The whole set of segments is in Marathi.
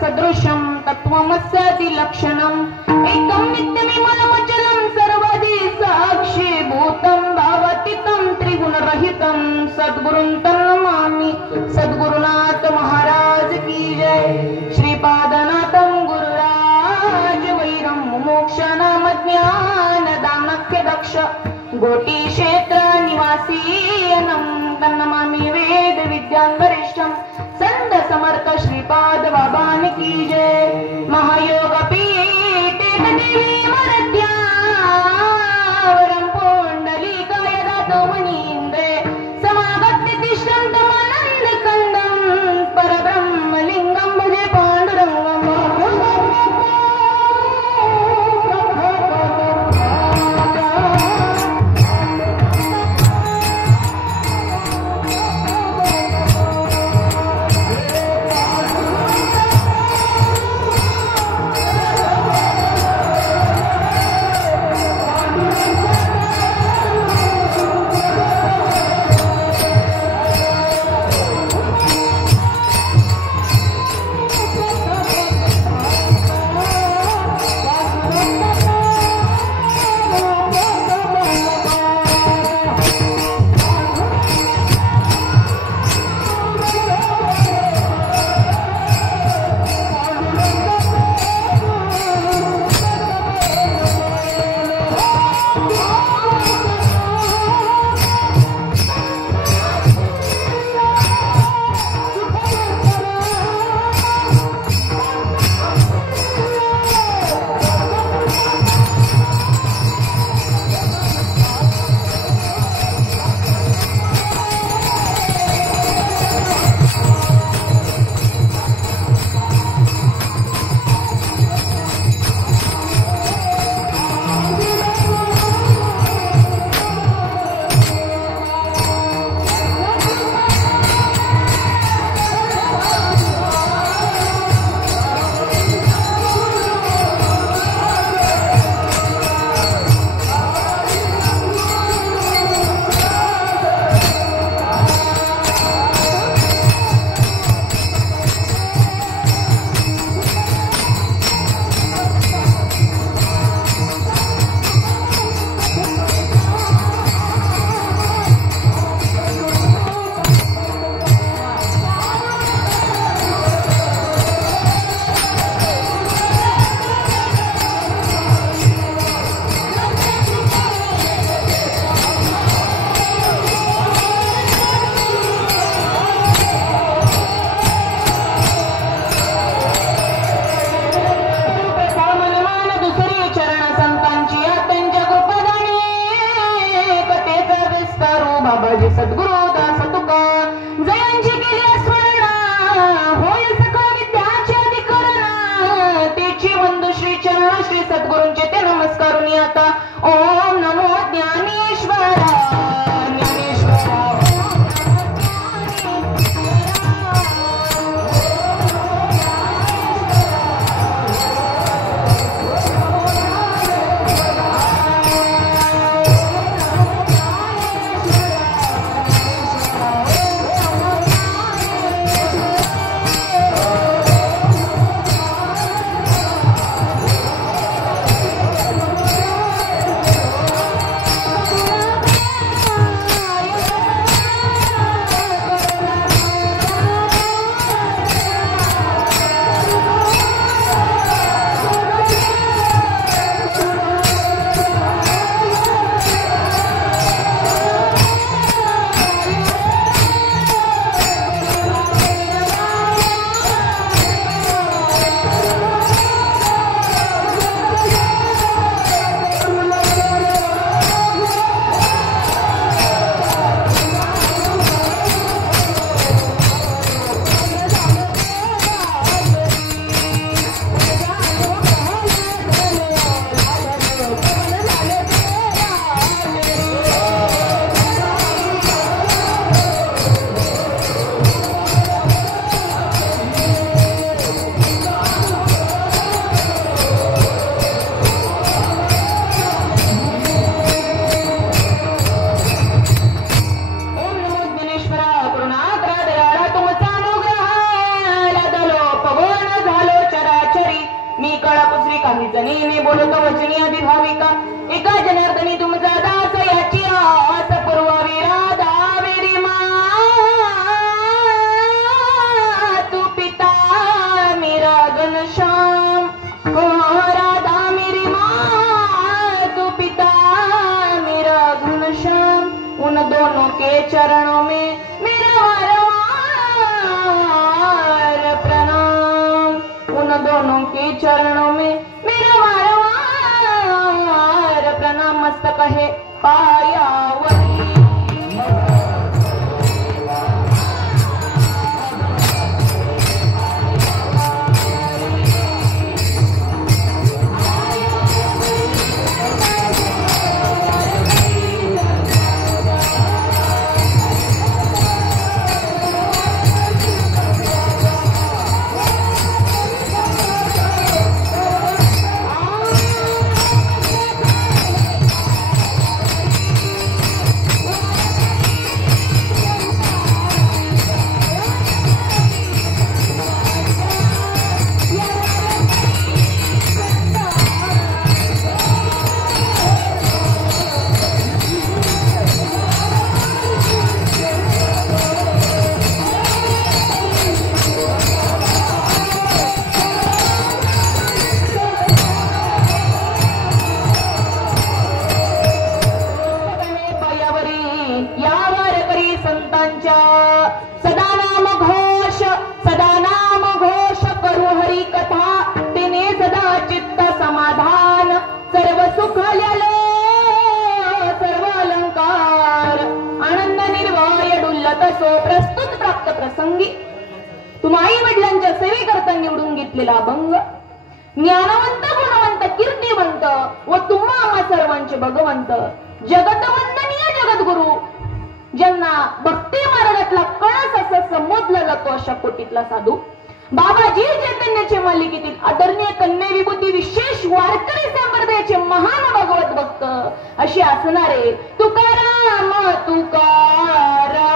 सदृशं तत्त्वमस्यादि लक्षणम् एकं नित्यमिमलमचलं सर्वदि साक्षीभूतं भावातीतं त्रिगुणरहितं सद्गुरुं तन्नमामि। सद्गुरुनाथ महाराज की जय। श्रीपादनाथं गुरुराज वैरं मोक्षनाम ज्ञानदानख्य दक्ष गोटी क्षेत्र निवासी अनं तन्नमामि वेद विद्यांगरिष्ठं संत समर्थ श्रीपाद बाबान की जय। महायोग पीठे देवी मरत्यावरं पुंडलीकाय दातो मनीन्द्रे समागत्य तिष्ठन्त आनंद कंदं परब्रह्मलिंगं भजे पांडुरंगं। जनार्दनी अभिभाविका एका जनार्दनी तुमचा दास याची आस पुरवावी राधा वेरी मा तू पिता मेरा घनश्याम हो राधा मेरी माँ तू पिता मेरा घनश्याम उन दोनों के चरणों में मेरा दोनों के चरणों में मेरा वारंवार प्रणाम मस्तक है पायावरी प्रस्तुत प्राप्त प्रसंगी तुम्हा आई वडिलांच्या सेवेकरता निवडून घेतलेला अभंग ज्ञानवंत गुणवंत कीर्तिवंत व तुम्हा आम्हा सर्वांचे भगवंत जगतवंदनीय जगद्गुरु ज्यांना भक्ती मार्गातला कळस असं संबोधलं जातो अशा कोटीतला साधू बाबाजी चैतन्याचे मालिकेतील आदरणीय कन्या विभूती विशेष वारकरी संप्रदायाचे महान भगवत भक्त असे असणारे तुकाराम तुकाराम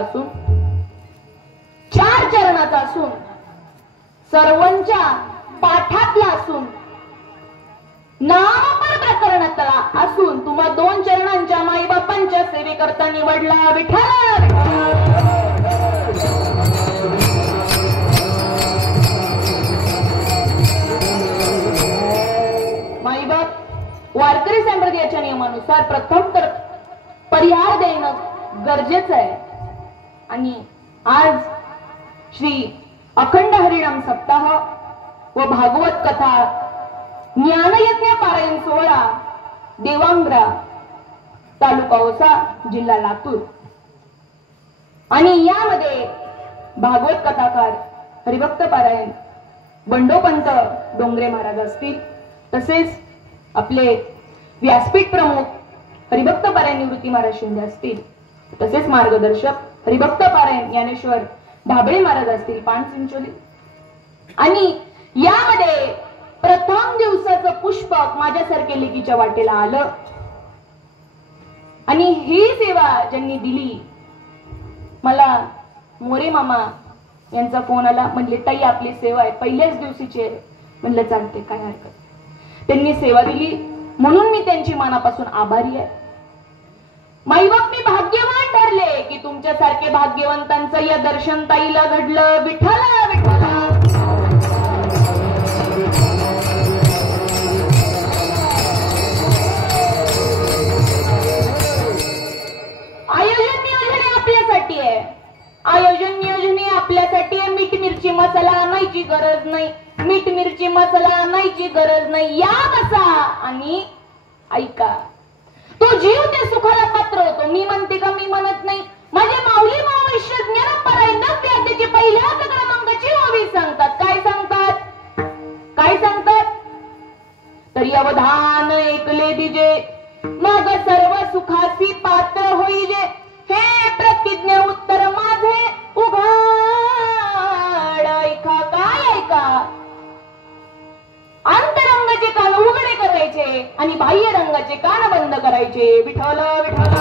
असून 4 चरणाचा असून सर्वांच्या पाठातला असून नामपर प्रकरणातला असून तुम्हा 2 चरणांच्या माई बापांच्या सेवेकरता निवडला विठ्ठल माई बाप वारकरी संप्रदायाच्या नियमानुसार प्रथम तर परिहार देणं गरजेचं आहे आणि आज श्री अखंड हरिनाम सप्ताह व भागवत कथा ज्ञानयज्ञ पारायण सोहळा देवांग्रा तालुका औसा जिल्हा लातूर आणि यामध्ये भागवत कथाकार हरिभक्त पारायण बंडोपंत डोंगरे महाराज असतील तसेच आपले व्यासपीठ प्रमुख हरिभक्त पारायण निवृत्ती महाराज शिंदे असतील तसेच मार्गदर्शक हरिभक्त पारायण ज्ञानेश्वर भाबळे महाराज असतील पानचिंचोली आणि यामध्ये प्रथम दिवसाचं पुष्पक माझ्यासारखे लेकीच्या वाटेला आलं आणि ही सेवा ज्यांनी दिली मला मोरे मामा यांचा फोन आला म्हणले ताई आपली सेवा आहे पहिल्याच दिवशीची आहे म्हणलं चालते काय हरकत त्यांनी सेवा दिली म्हणून मी त्यांची मनापासून आभारी आहे माईबाप मी भाग्यवान ठरले की तुमच्यासारखे भाग्यवंतांचं या दर्शन ताईला घडलं विठ्ठला विठ्ठला आयोजन नियोजन आपल्यासाठी आहे आयोजन नियोजन आपल्यासाठी आहे मीठ मिरची मसाला आणायची गरज नाही मीठ मिरची मसाला आणायची गरज नाही या बसा आणि ऐका सुखासी पात्र होईजे, हे प्रतिज्ञा उत्तर माझे उघाड ऐका. काय ऐका? अंतरंगाचे कान उघडे करायचे आणि बाह्य रंगाचे कान बंद करायचे. विठ्ठल विठ्ठल.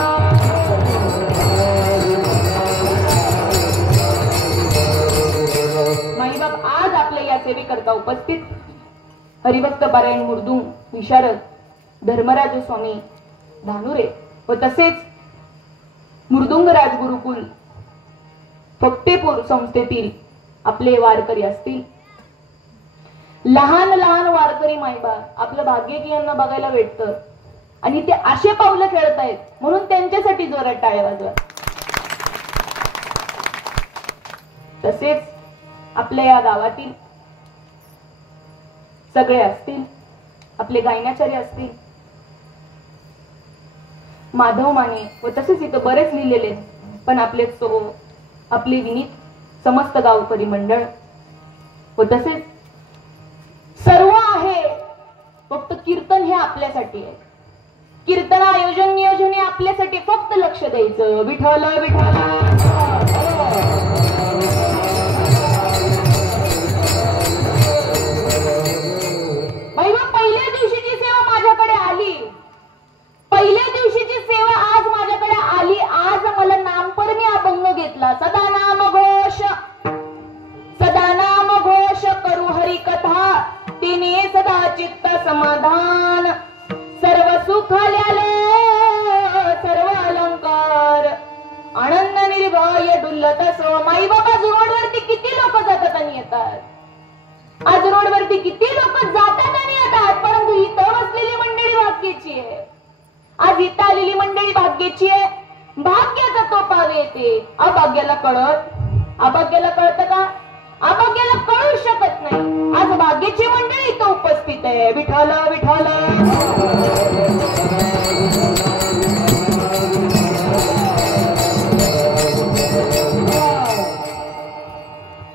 माईबाप आज आपल्या या सेवेकरता उपस्थित हरिभक्त पारायण मुर्दुंग विशारद धर्मराज स्वामी धानुरे व तसेच मुर्दुंग राजगुरुकुल फक्तेपूर संस्थेतील आपले वारकरी असतील. लहान लहान वारकरी माईबाप आपलं भाग्य की यांना बघायला भेटतं आणि ते असे पावलं खेळतायत म्हणून त्यांच्यासाठी जोरात टाळ्या वाजवा. तसेच आपल्या या गावातील सगळे असतील, आपले गायनाचार्य असतील, माधव माने व तसेच इथं बरेच लिहिलेले पण आपले विनीत समस्त गावकरी मंडळ व तसेच सर्व आहे. फक्त कीर्तन हे आपल्यासाठी आहे. कीर्तन आयोजन नियोजन हे आपल्यासाठी. फक्त लक्ष द्यायचं. विठ्ठल विठ्ठल. पहिल्या दिवशीची सेवा माझ्याकडे आली. पहिल्या दिवशीची सेवा आज माझ्याकडे आली. आज मला नामपर मी अभंग घेतला. सदा नाम घोष करू हरी कथा, तिने सदा चित्त समाधान, सर्व सुखाल्याले सर्व अलंकार, आनंद निर्भय डुल्लत सो. माई बाबा रोडवरती किती लोक जातात आणि येतात. आज रोडवरती किती लोक जातात आणि येतात, परंतु इथं बसलेली मंडळी भाग्याची आहे. आज इथं आलेली मंडळी भाग्याची आहे. भाग्याचा तो पाव येते. अभाग्याला कळत का? अभाग्याला कळू शकत नाही. आज भाग्याची मंडळी इथं उपस्थित आहे. विठ्ठल विठ्ठल.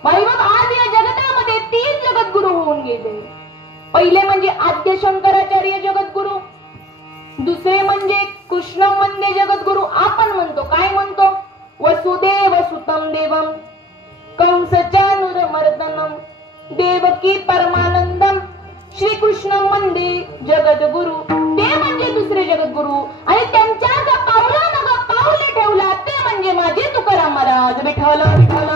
माईबाप आज या जगतामध्ये 3 जगद्गुरु होऊन गेले. पहिले म्हणजे आद्य शंकराचार्य जगद्गुरु, दुसरे म्हणजे कृष्ण वंदे जगद्गुरु. आपण म्हणतो काय म्हणतो? वसुदेव सुतम देवम कंसचानुरमर्दनम देवकी परमानंदम श्रीकृष्ण वंदे जगद्गुरु. ते म्हणजे दुसरे जगद्गुरु आणि त्यांच्या पावला पाऊले ठेवला ते म्हणजे माझे तुकाराम महाराज. विठ्ठल विठ्ठल.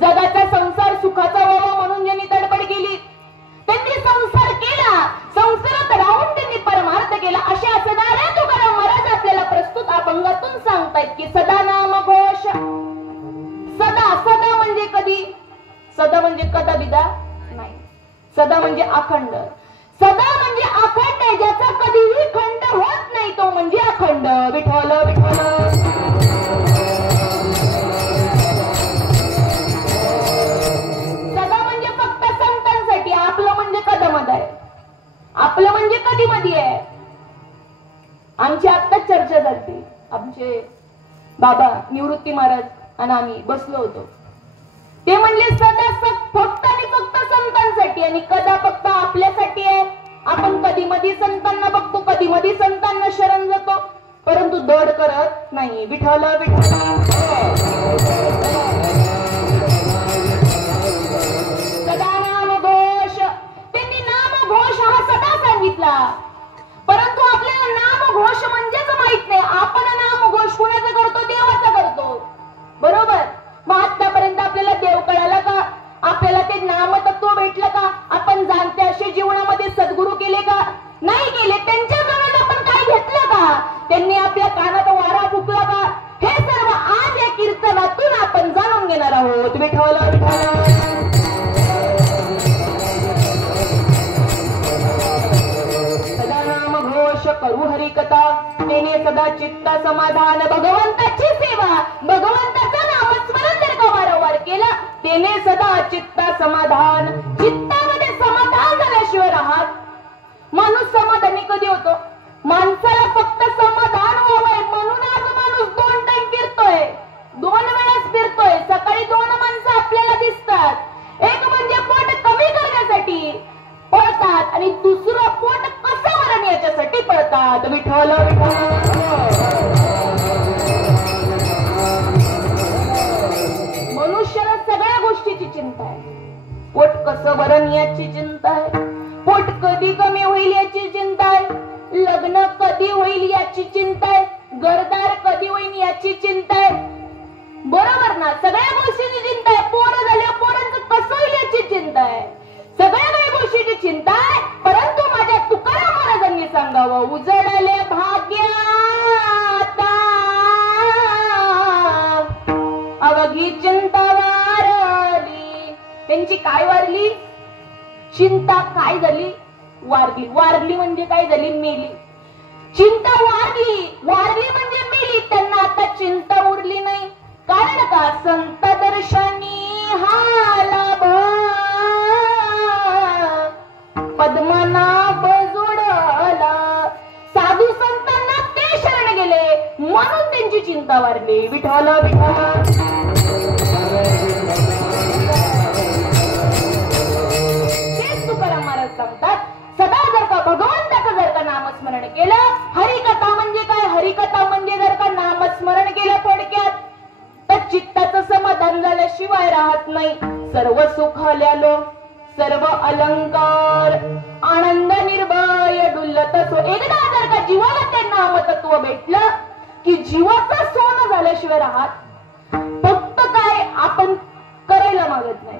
जगाचा संसार सुखाचा व्हावा म्हणून ज्यांनी तडपड केली, त्यांनी संसार केला. संसारात राहून त्यांनी परमार्थ केला. अशा सदाऱ्या तुकाराम महाराज आपल्याला प्रस्तुत अभंगातून सांगतायत की सदा नाम घोष. सदा म्हणजे कधी? सदा म्हणजे कदा बिदा नाही. सदा म्हणजे अखंड. सदा म्हणजे अखंड आहे, ज्याचा कधीही खंड होत नाही तो म्हणजे अखंड. विठ्ठल विठ्ठल. आपलं म्हणजे कधी मध्ये आहे. आमची आत्ताच चर्चा झाली. आमचे बाबा निवृत्ती महाराज आणि आम्ही बसलो होतो. ते म्हणले सदा फक्त आणि फक्त संतांसाठी आणि कदा फक्त आपल्यासाठी आहे. आपण कधी मध्ये संतांना बघतो, कधी मध्ये संतांना शरण जातो, परंतु दड करत नाही. विठ्ठल विठ्ठल. परंतु आपल्याला नाम घोष म्हणजेच माहित नाही. आपण नाम घोष कुणाचा करतो? देवाचा करतो. बरोबर. मग आतापर्यंत आपल्याला देव कळाला का? आपल्याला ते नाम तत्व भेटलं का? आपण जाणते असे जीवनामध्ये सद्गुरू केले का? नाही केले. त्यांच्या जवळ आपण काय घेतलं का? त्यांनी आपल्या कानात वारा फुकला का? हे सर्व आज या कीर्तनातून आपण जाणून घेणार आहोत. विठ्ठल विठ्ठल. करू हरी कथा, तेने सदा चित्त समाधान. भगवंताची सेवा, भगवंताचं नामस्मरण जर का वारंवार केला, तेने सदा चित्त समाधान. चित्तामध्ये समाधान झाल्याशिवाय राहत माणूस समाधानी कधी होतो? माणसाला फक्त समाधान व्हावंय म्हणून आज माणूस 2 टाइम फिरतोय, 2 वेळेस फिरतोय. याची चिंता आहे, पोट कसं भरण याची चिंता आहे, पोट कधी कमी होईल याची चिंता आहे, लग्न कधी होईल याची चिंता आहे, घरदार कधी होईल याची चिंता आहे. बरोबर ना? सगळ्या गोष्टीची चिंता आहे. पोरं झाल्या पोरांचं कसं होईल याची चिंता आहे, सगळ्या काही गोष्टीची चिंता आहे. परंतु माझ्या तुकाराम महाराजांनी सांगावं, उजळले भाग्याता अवघी चिंता वारली. त्यांची काय वारली? चिंता काय झाली? वारली. वारली म्हणजे काय झाली? मेली. चिंता वारली, वारली म्हणजे मेली. त्यांना आता चिंता उरली नाही. कारण का? संत दर्शनी हा लाभ पद्मनाभ जोडला. साधू संतांना ते शरण गेले म्हणून त्यांची चिंता वारली. विठ्ठल विठ्ठल. तेच तुकाराम महाराज सांगतात, सदा जर का भगवंताचं जर का नामस्मरण केलं, हरिकथा म्हणजे काय? हरिकथा म्हणजे जर का नामस्मरण केलं थोडक्यात, तर चित्ताचं समाधान झाल्याशिवाय राहत नाही. सर्व सुख आल्यालो, सर्व अलंकार, आनंद निर्भय डुलत असो. एकदा जर का जीवाला ते नामतत्व भेटलं की जीवाचं सोनं झाल्याशिवाय राहत. फक्त काय? आपण करायला मागत नाही,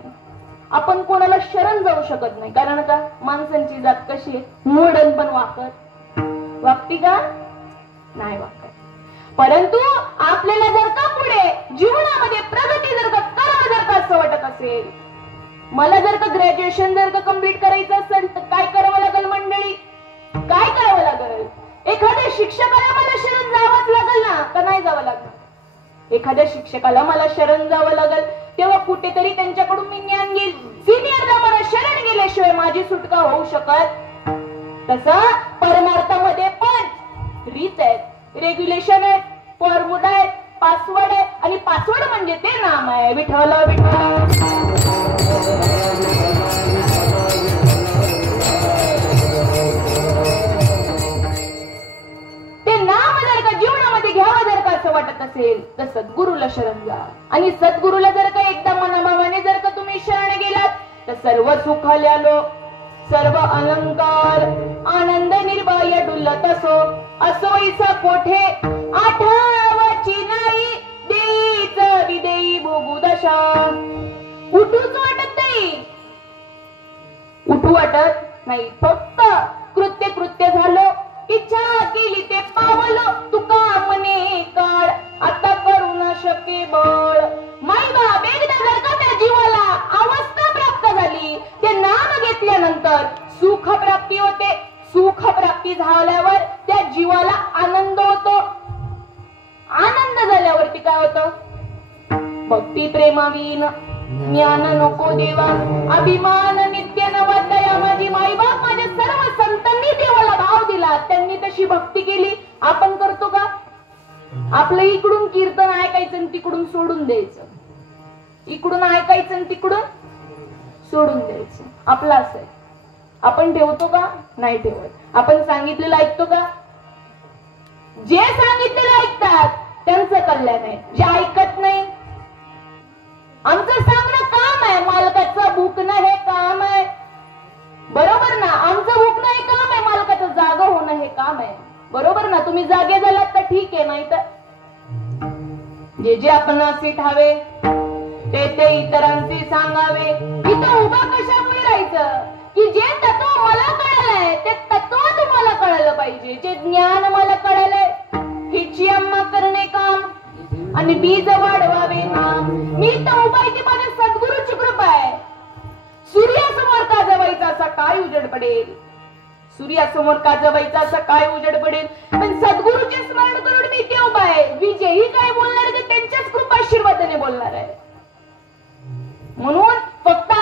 आपण कोणाला शरण जाऊ शकत नाही. कारण का? माणसांची जात कशी आहे? मोडन पण वागती का? नाही वागत. परंतु आपल्याला जर का पुढे जीवनामध्ये प्रगती जर का करावं जर का असं वाटत असेल, मला जर का ग्रॅज्युएशन जर का कम्प्लीट करायचं असेल तर काय करावं लागेल मंडळी? काय करावं लागेल? एखाद्या शिक्षकाला मला शरण जावंच लागेल ना, का नाही जावं लागणार? एखाद्या शिक्षकाला मला शरण जावं लागेल, तेव्हा कुठेतरी त्यांच्याकडून मी ज्ञान घेईल. सिनियरला मला शरण गेल्याशिवाय माझी सुटका होऊ शकत. तसं परमार्थामध्ये पण रीत आहेत, रेग्युलेशन आहेत, फॉर्म्युला आहेत, पासवर्ड आहे. आणि पासवर्ड म्हणजे ते नाम आहे, विठ्ठल विठ्ठल. ते नाम जर का जीवनामध्ये घ्यावं जर का असं वाटत असेल तर सद्गुरूला शरण जा. आणि सद्गुरूला जर का एकदा मनाभावाने जर का तुम्ही शरण गेलात तर सर्व सुख आल्यालो, सर्व अलंकार, आनंद निर्भय डुलत असो. असो ऐसा कोठे आठवची नाही, देईच विदेई भोगू दशा. उठूच वाटत नाही, उठू वाटत नाही. फक्त कृत्य झालं, इच्छा केली ते पावलं. तुका मने काळ आता करू न शके बळ. माई बाप एकदा जर का त्या जीवाला अवस्था प्राप्त झाली, ते नाम घेतल्यानंतर सुख प्राप्ती होते. सुख प्राप्ती झाल्यावर त्या जीवाला आनंद होतो. आनंद झाल्यावरती काय होतं? भक्ती प्रेमावीन ज्ञान नको देवा, अभिमान नित्य नवदया. माझी माईबाप माझ्या सर्व संतांनी देवाला भाव दिला, त्यांनी तशी भक्ती केली. आपण करतो का? आपलं इकडून कीर्तन ऐकायचं आणि तिकडून सोडून द्यायचं, इकडून ऐकायचं आणि तिकडून सोडून द्यायचं. आपलं असं आहे. आपण ठेवतो का? नाही ठेवत. आपण सांगितलेलं ऐकतो का? जे सांगितलेलं ऐकतात त्यांचं कल्याण आहे, जे ऐकत नाही. आमचं सांगणं काम आहे, मालकाचं भुकणं हे काम आहे. बरोबर ना? आमचं भुकणं हे काम आहे, मालकाचं जागा होणं हे काम आहे. बरोबर ना? तुम्ही जागे झालात तर ठीक आहे, नाही तर जे आपण असे ठावे ते इतरांचे सांगावे. इथं उभा कशामुळे राहायचं की जे तत्व मला कळलंय ते तत्व तुम्हाला कळलं पाहिजे. जे ज्ञान मला कळलंय हिची अम्मा करणे काम आणि बीज वाढवावे नाम. मी तर उभा आहे ती माझ्या सद्गुरूची कृपा आहे. सूर्यासमोर का जवायचा असा काय उजेड पडेल? सूर्यासमोर का जवायचा असा काय उजेड पडेल? पण सद्गुरूचे स्मरण करून मी ते उभा आहे. विजयी काय बोलणार आहे ते त्यांच्याच कृपा आशीर्वादाने बोलणार आहे. म्हणून फक्त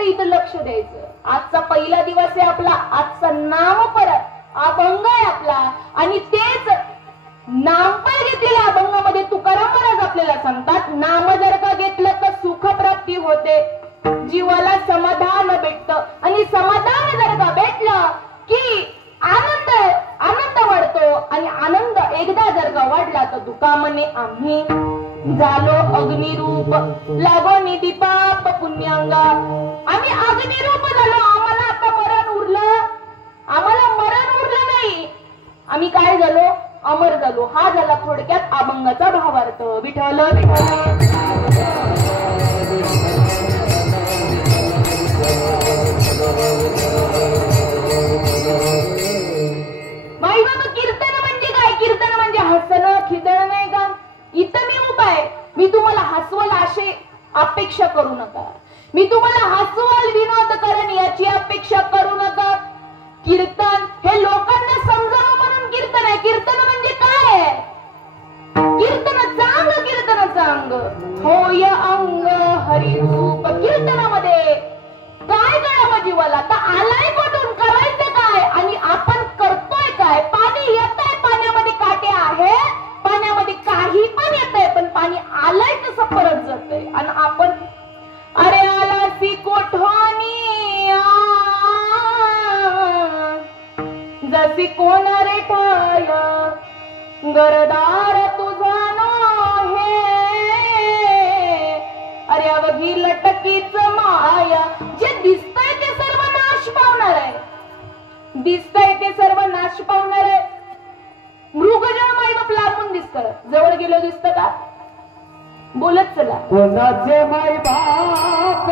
इथं लक्ष द्यायचं. आजचा पहिला दिवस आहे आपला, आजचा नाम परत अभंग आहे आपला. आणि तेच नामपण घेतलेल्या अभंगामध्ये तुकाराम महाराज आपल्याला सांगतात, नाम जर का घेतलं तर सुख प्राप्ती होते, जीवाला समाधान भेटतं. आणि समाधान जर का भेटलं की आनंद वाढतो. आणि आनंद एकदा जर का वाढला तर तुका म्हणे आम्ही झालो अग्निरूप. लागो निधी पाप पुण्यांगा. आम्ही अग्निरूप झालो. आम्हाला आता मरण उरलं? आम्हाला मरण उरलं नाही. आम्ही काय झालो? अमर झालो. हा झाला थोडक्यात अभंगाचा भावार्थ. विठ्ठल विठ्ठल. माई बाबा, कीर्तन म्हणजे काय? कीर्तन म्हणजे हसणं खिदणं नाही का? इथं मी उपाय. मी तुम्हाला हसवल अशी अपेक्षा करू नका. मी तुम्हाला हसवल विनोद करेन याची अपेक्षा करू नका. कीर्तन हे लोकांना समजावं म्हणून कीर्तन आहे. कीर्तन म्हणजे काय आहे? कीर्तन चांग, कीर्तन चांग होय अंग हरिरूप. कीर्तनामध्ये काय करावं जीवाला? तर आलाय कुठून, करायचं काय आणि आपण करतोय काय? पाणी येत आहे, पाण्यामध्ये काटे आहे, पाण्यामध्ये काही पण येत आहे, पण पाणी आलंय तसं परत जातंय. आणि आपण अरे आला सी कोठवानी जशी कोण रे ठाया गरदार तुझा नो हे. अरे अवघी लटकीच माया. जे दिसतंय ते सर्व नाश पावणार आहे. दिसतंय ते सर्व नाश पावणार आहे. मृग जेव्हा माईबाप लांबून दिसतं, जवळ गेलो दिसतं का? बोलत चला. कोणाचे माई बाप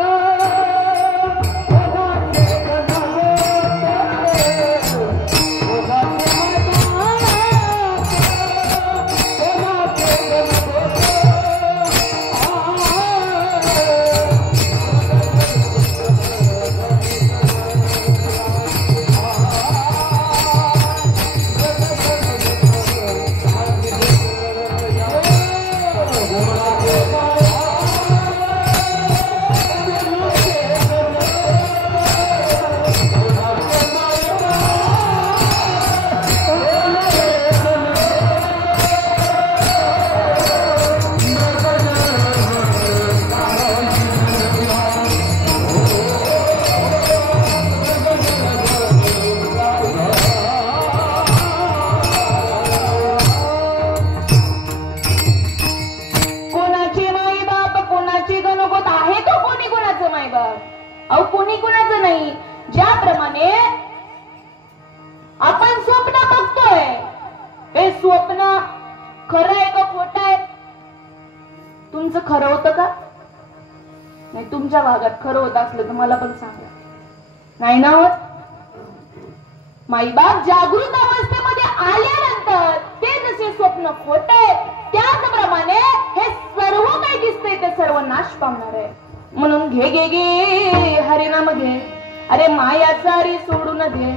आपण स्वप्न बघतोय, हे स्वप्न खरं आहे का खोटं आहे? तुमचं खरं होतं का? नाही, तुमच्या भागात खरं होत असलं तर मला पण सांगा. नाही ना होत? माईबाप जागृत अवस्थेमध्ये आल्यानंतर ते जसे स्वप्न खोट आहे, त्याचप्रमाणे हे सर्व काही दिसतंय ते सर्व नाश पावणार आहे. म्हणून घे घे घे हरिनाम घे. अरे माया सारी सोडून दे,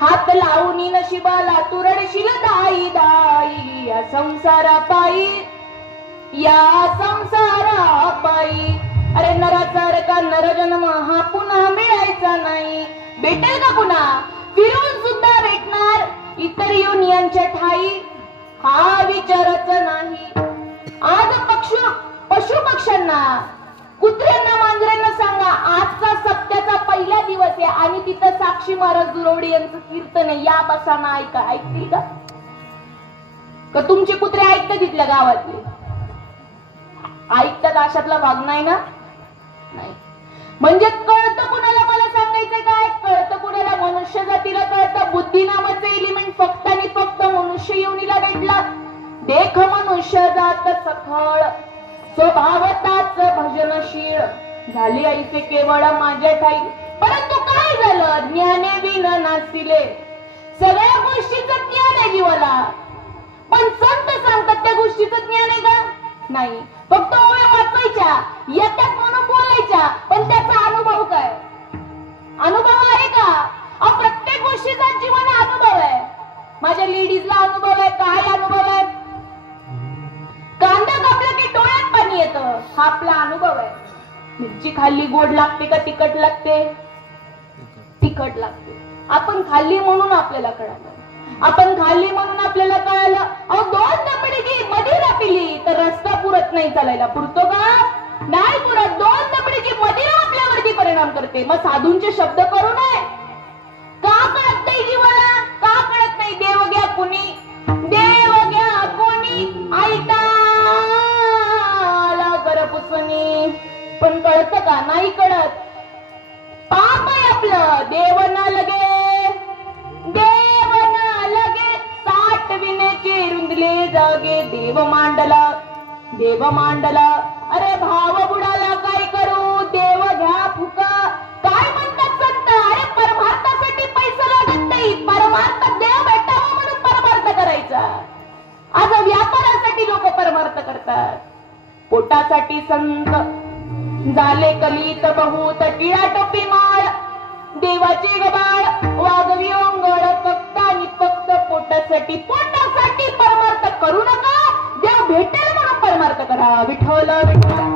हात लावून नशिबाला तू रडशील दाई दाई. या संसारा पायी, या संसारा पायी. अरे नरासारखा नरजन्म हा पुन्हा मिळायचा नाही. भेटेल का पुन्हा? फिरून सुद्धा भेटणार इतर युनियनच्या ठाई, हा विचारच नाही. आज पशु पक्ष्यांना, कुत्र्यांना, मांजरांना सांगा आजचा सत्याचा पहिला दिवस आहे आणि तिथं साक्षी महाराज दुरवडे यांचं कीर्तन आहे, या बसाना ऐका. ऐकतील का? का तुमचे कुत्रे ऐकतात तिथल्या गावातले? ऐकतात अशातला भाग नाही ना? नाही. म्हणजे कळतं कुणाला? मला सांगायचं काय? कळतं कुणाला? मनुष्य जातीला कळतं. बुद्धी नावाचं एलिमेंट फक्त आणि फक्त मनुष्य योनीला भेटला. देख मनुष्य जात सखळ, स्वभावताच भजनशील. झाली ऐसे केवळ माझ्या ठाई. परंतु काय झालं? ज्ञाने विन नासिले. सगळ्या गोष्टीचं ज्ञान आहे जीवाला, पण संत सांगतात त्या गोष्टीचं ज्ञान आहे का? नाही. फक्त ओळ्या वाचायच्या, येतात म्हणून बोलायच्या, पण त्याचा अनुभव काय? अनुभव आहे का? प्रत्येक गोष्टीचा जीवन अनुभव आहे. माझ्या लेडीजला अनुभव आहे. काय अनुभव आहे? कांदा कापला की डोळ्यात पाणी येतं, हा आपला अनुभव आहे. मिरची खाल्ली गोड लागते का तिखट लागते? तिखट लागते. आपण खाल्ली म्हणून आपल्याला कळालं. आपण खाल्ली म्हणून आपल्याला कळालं. अहो, 2 दबडीची मदिरा पिली तर रस्ता पुरत नाही चालायला. पुरतो का? नाही पुरत. 2 दबडीची मदिरा आपल्यावरती परिणाम करते. मग साधूंचे शब्द करू नये का? कळत नाही जीवाला? का कळत नाही? देव घ्या कुणी, देव घ्या कोणी, ऐटा कर पुसणी पण कळतं का? नाही कळत. पाप आहे आपलं. देव ना लगे, देव ना लगे, साठविनेचे रुंदले जागे. देव मांडला, देव मांडला. अरे भाव बुडाला काय करू, देव घ्या फुका. काय म्हणतात संत? अरे परमार्थासाठी पैसा लागत नाही, परमार्थ देव भेटावा म्हणून परमार्थ करायचा. आज व्यापारासाठी लोक परमार्थ करतात. पोटासाठी संत झाले कलित बहुत, टिळा टोपी माळ देवाचे गबाळ, वागवी ओंगळ फक्त आणि फक्त पोटासाठी. पोटासाठी परमार्थ करू नका, देव भेटेल म्हणून परमार्थ करा. विठ्ठल विठ्ठल.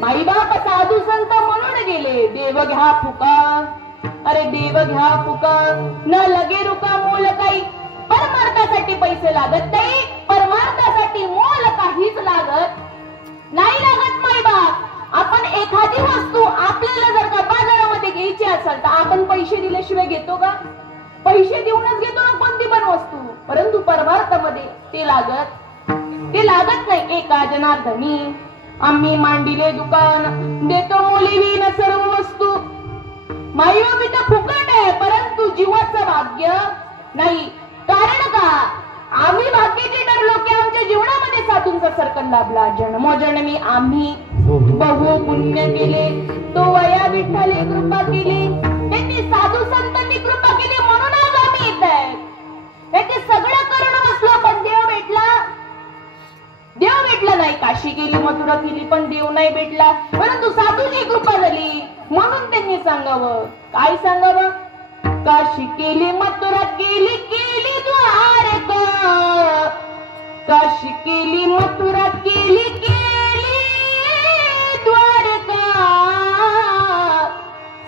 माईबाप साधू संत म्हणून गेले, देव घ्या फुका. अरे देव घ्या फुका, न लगे रुका मोल काही. परमार्थासाठी पैसे लागत नाही, परमार्थासाठी मोल काहीच लागत नाही. लागत माईबाप. आपण एखादी वस्तू आपल्याला जर का बाजारामध्ये घ्यायची असेल तर आपण पैसे दिल्याशिवाय घेतो का? पैसे देऊनच घेतो ना कोणती पण वस्तू. परंतु परमार्थामध्ये ते लागत नाही. एका जनार्दनी आम्ही मांडिले दुकान, देतो मोलीवीन सर्व वस्तू. माईबाप इथं फुकट आहे, परंतु जीवाचं भाग्य नाही. कारण का? आम्ही भाग्याचे ठरलो की आमच्या जीवनामध्ये साधूंचा सर्कल लाभला. जन्मोजन्मी आम्ही बहु पुण्य केले, तो वया विठ्ठले कृपा केली. त्यांनी साधू संतांनी कृपा केली म्हणून आज आम्ही येत आहे. त्याचे सगळं करून बसलो पण देव भेटला? देव भेटला नाही. काशी केली, मथुरा केली, पण देव नाही भेटला. परंतु साधूची कृपा झाली म्हणून त्यांनी सांगावं. काय सांगावं? काशी केली, मथुरा केली, केली द्वारका. काशी केली, मथुरा केली, केली द्वारका.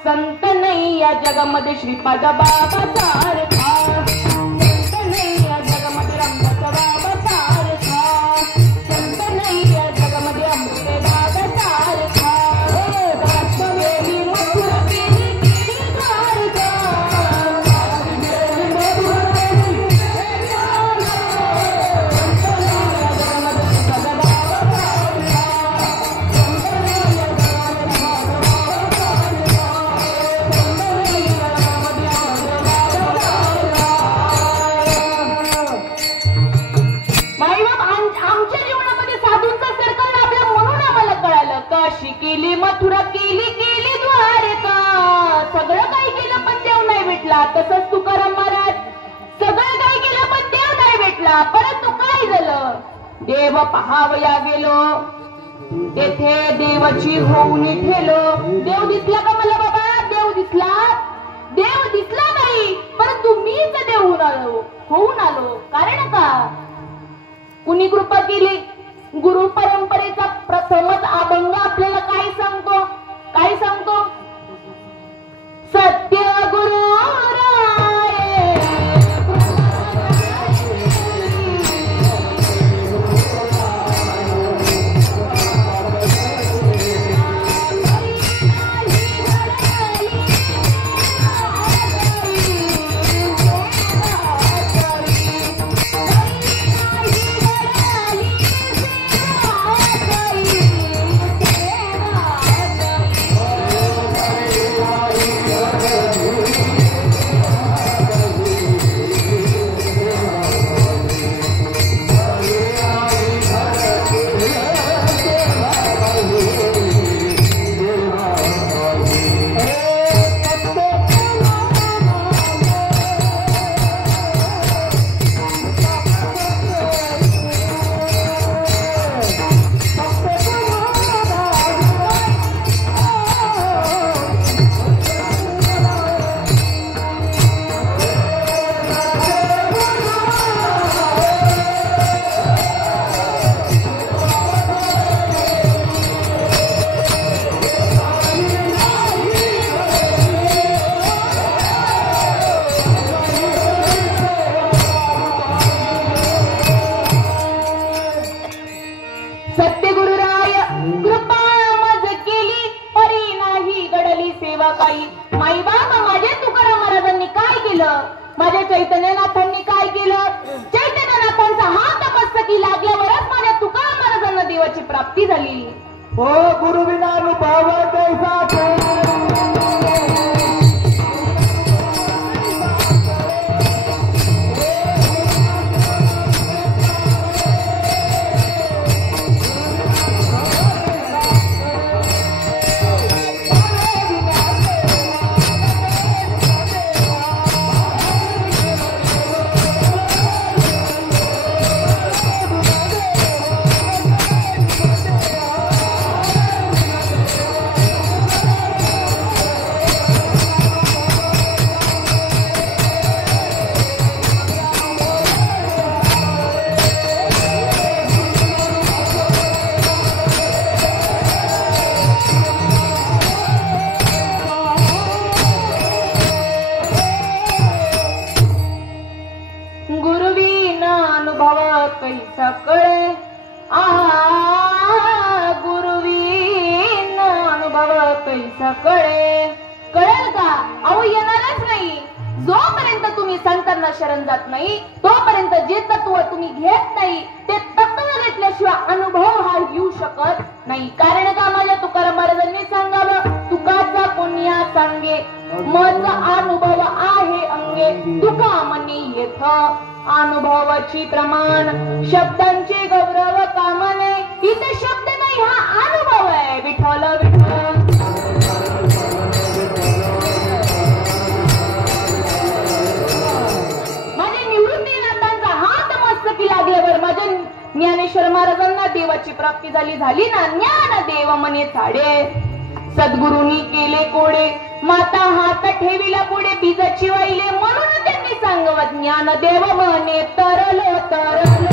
संत नाही या जगामध्ये श्रीपाद बाबा सारखा. संत नाही या जगामध्ये रामदास बाबा सारखा. संत नाही या जगामध्ये अमृते बाबा सारखा. काशी मथुरा केली, केली द्वारका. काशी केली, मथुरा केली, केली द्वारका. सगळं काही केलं पण देव नाही भेटला. तसंच तुकाराम महाराज सगळं काही केलं पण देव नाही भेटला. परंतु काय झालं? देव पहावया गेलो, तेथे देवाची होऊन ठेलो. देव दिसला का मला बाबा? देव दिसला? देव दिसला नाही, परंतु मीच देव होऊन आलो. कारण का? कुणी कृपा केली? गुरु परंपरेचा प्रथमच अभंग आपल्याला काय सांगतो? काय सांगतो? सत्य गुरु Yeah. चैतन्यनाथांनी काय केलं? चैतन्यनाथांचा हात मस्तकी लागल्यावरच माझ्या तुकाराम महाराजांना देवाची प्राप्ती झाली. हो गुरुविना अनुभव कैसा कैसा कळे गुरुवीन अनुभव कैसा कळेल का? अहो येणारच नाही. जोपर्यंत तुम्ही संतांना शरण जात नाही तोपर्यंत जे तत्व तुम्ही घेत नाही ते तत्व घेतल्याशिवाय अनुभव हा येऊ शकत नाही. कारण का? माझ्या तुकाराम महाराजांनी सांगावं, तुकाचा पुण्या सांगे मज अनुभव आहे अंगे, तुका मनी येथ अनुभवाची प्रमाण, शब्दांचे गौरव कामने, इथे शब्द नाही हा अनुभव आहे. विठ्ठल विठ्ठल माझे निवृत्तीनाथांचा हात मस्तकी लागल्यावर माझ्या ज्ञानेश्वर महाराजांना देवाची प्राप्ती झाली ना. ज्ञान देव मने चाडे, सद्गुरूंनी केले कोडे, माता हात ठेविला पुढे बीजाची वाहिले, म्हणून त्यांनी सांगवत ज्ञान देव मने तरल तरल.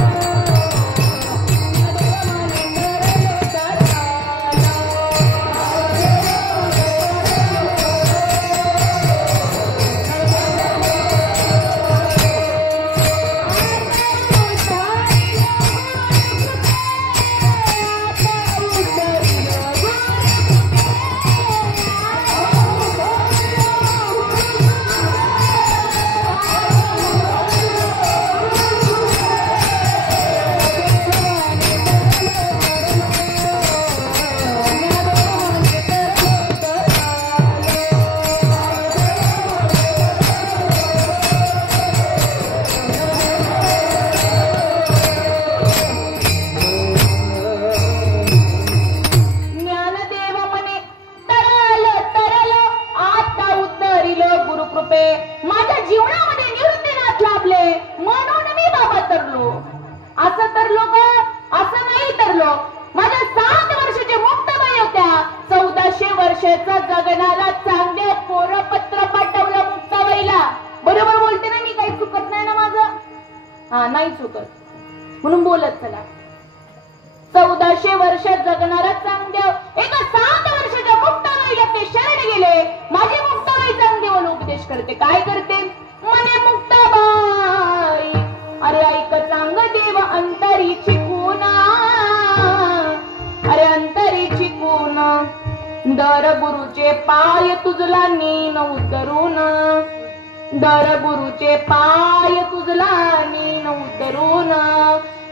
माझ्या जीवनामध्ये निवृत्तीनाथ लाभले म्हणून मी बाबा तरलो. असं तरलो का? असं नाही तरलो. माझ्या 7 वर्षाच्या मुक्ताबाई होत्या. 1400 वर्षाचा जगणारा चांगल्या पोरपत्र पाठवलं मुक्ताबाईला. बरोबर बोलते ना मी? काही चुकत नाही ना माझं? हा, नाही चुकत म्हणून बोलत चला. 1400 वर्षात जगणारा चांगदेव एका 7 वर्षाच्या मुक्ताबाईला ते शरण गेले. माझी मुक्ताबाई चांगदेवाला उपदेश करते. काय करते? मने मुक्ताबाई अरे ऐक चांगदेव अंतरीची कोणा, अरे अंतरीची कोण, दर गुरुचे पाय तुझला नीन उतरून, दर गुरुचे पाय तुझला नीन उतरून.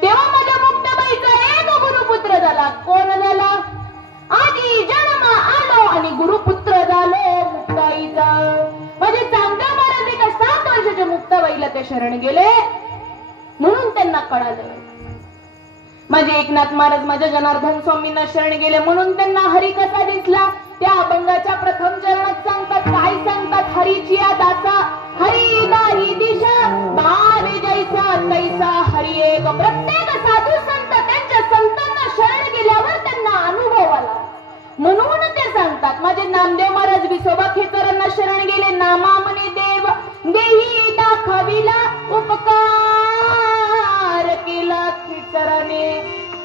तेव्हा माझ्या मुक्ताबाईचा एक गुरुपुत्र झाला. कोण झाला? आधी जन्म आलो आणि गुरुपुत्र झालो मुक्ताईचा. माझे चांगदेव महाराज एका 7 वर्षाच्या मुक्ताबाईला ते शरण गेले म्हणून त्यांना कळालं. माझे एकनाथ महाराज माझ्या जनार्दन स्वामींना शरण गेले म्हणून त्यांना हरी कसा दिसला. त्या अभंगाच्या प्रथम चरणात सांगतात. काय सांगतात? हरीची दासा हरी दाही दिशा, भावे जैसा तैसा हरी एक. प्रत्येक साधू संत त्यांच्या संतांना शरण गेल्यावर त्यांना अनुभव आला म्हणून ते सांगतात. माझे नामदेव महाराज विसोबा खेचरांना शरण गेले. नामा म्हणे देव देही दाखविला, उपकार केला खेचराने.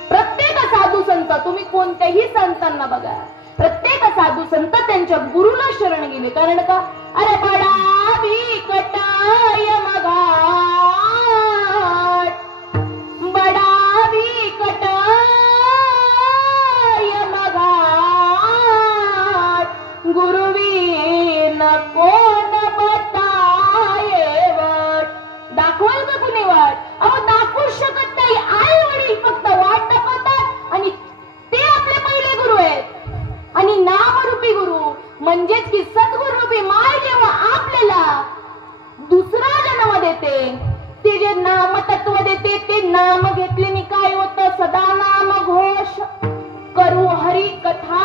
प्रत्येक साधू संत, तुम्ही कोणत्याही संतांना बघा, प्रत्येक साधू संत त्यांच्या गुरुला शरण गेले. कारण का? अरे बडा विकटाय मघाट, बडा विकटाय मघाट, गुरुवीन कोण बताये वट. दाखवाल का कुणी वाट? अहो दाखवू शकत नाही. आई वडील फक्त वाट दाखवतात आणि ते आपले पहिले गुरु आहेत. आणि नामरूपी गुरु म्हणजेच की सद्गुरूपी माय जेव्हा आपल्याला दुसरा जन्म देते, ते जे नाम तत्व देते ते नाम घेतल्याने काय होतं? सदा नाम घोष करू हरी कथा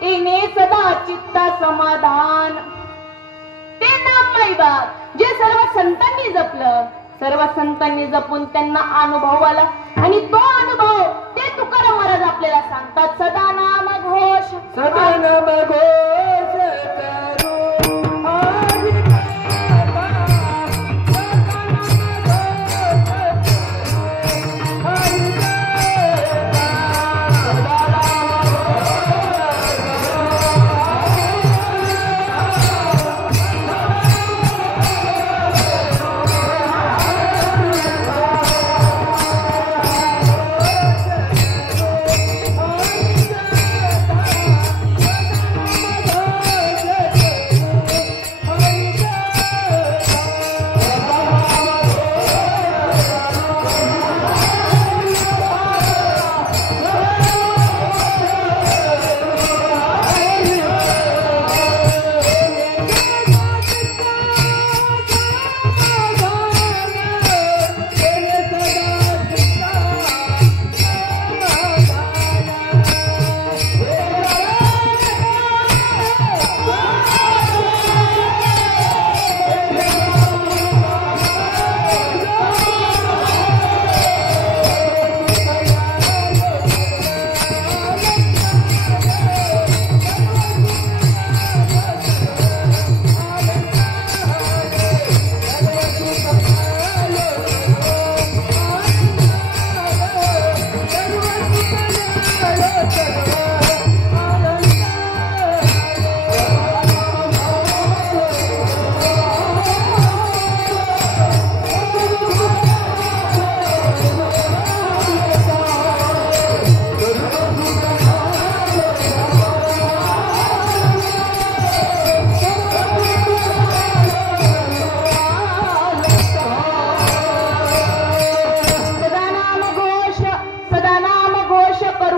तेने सदा चित्ता समाधान. ते नाम बाप जे सर्व संतांनी जपलं, सर्व संतांनी जपून त्यांना अनुभव आला आणि तो अनुभव ते तुकाराम महाराज आपल्याला सांगतात. सदा नाम घोष, सदा नाम घोष करू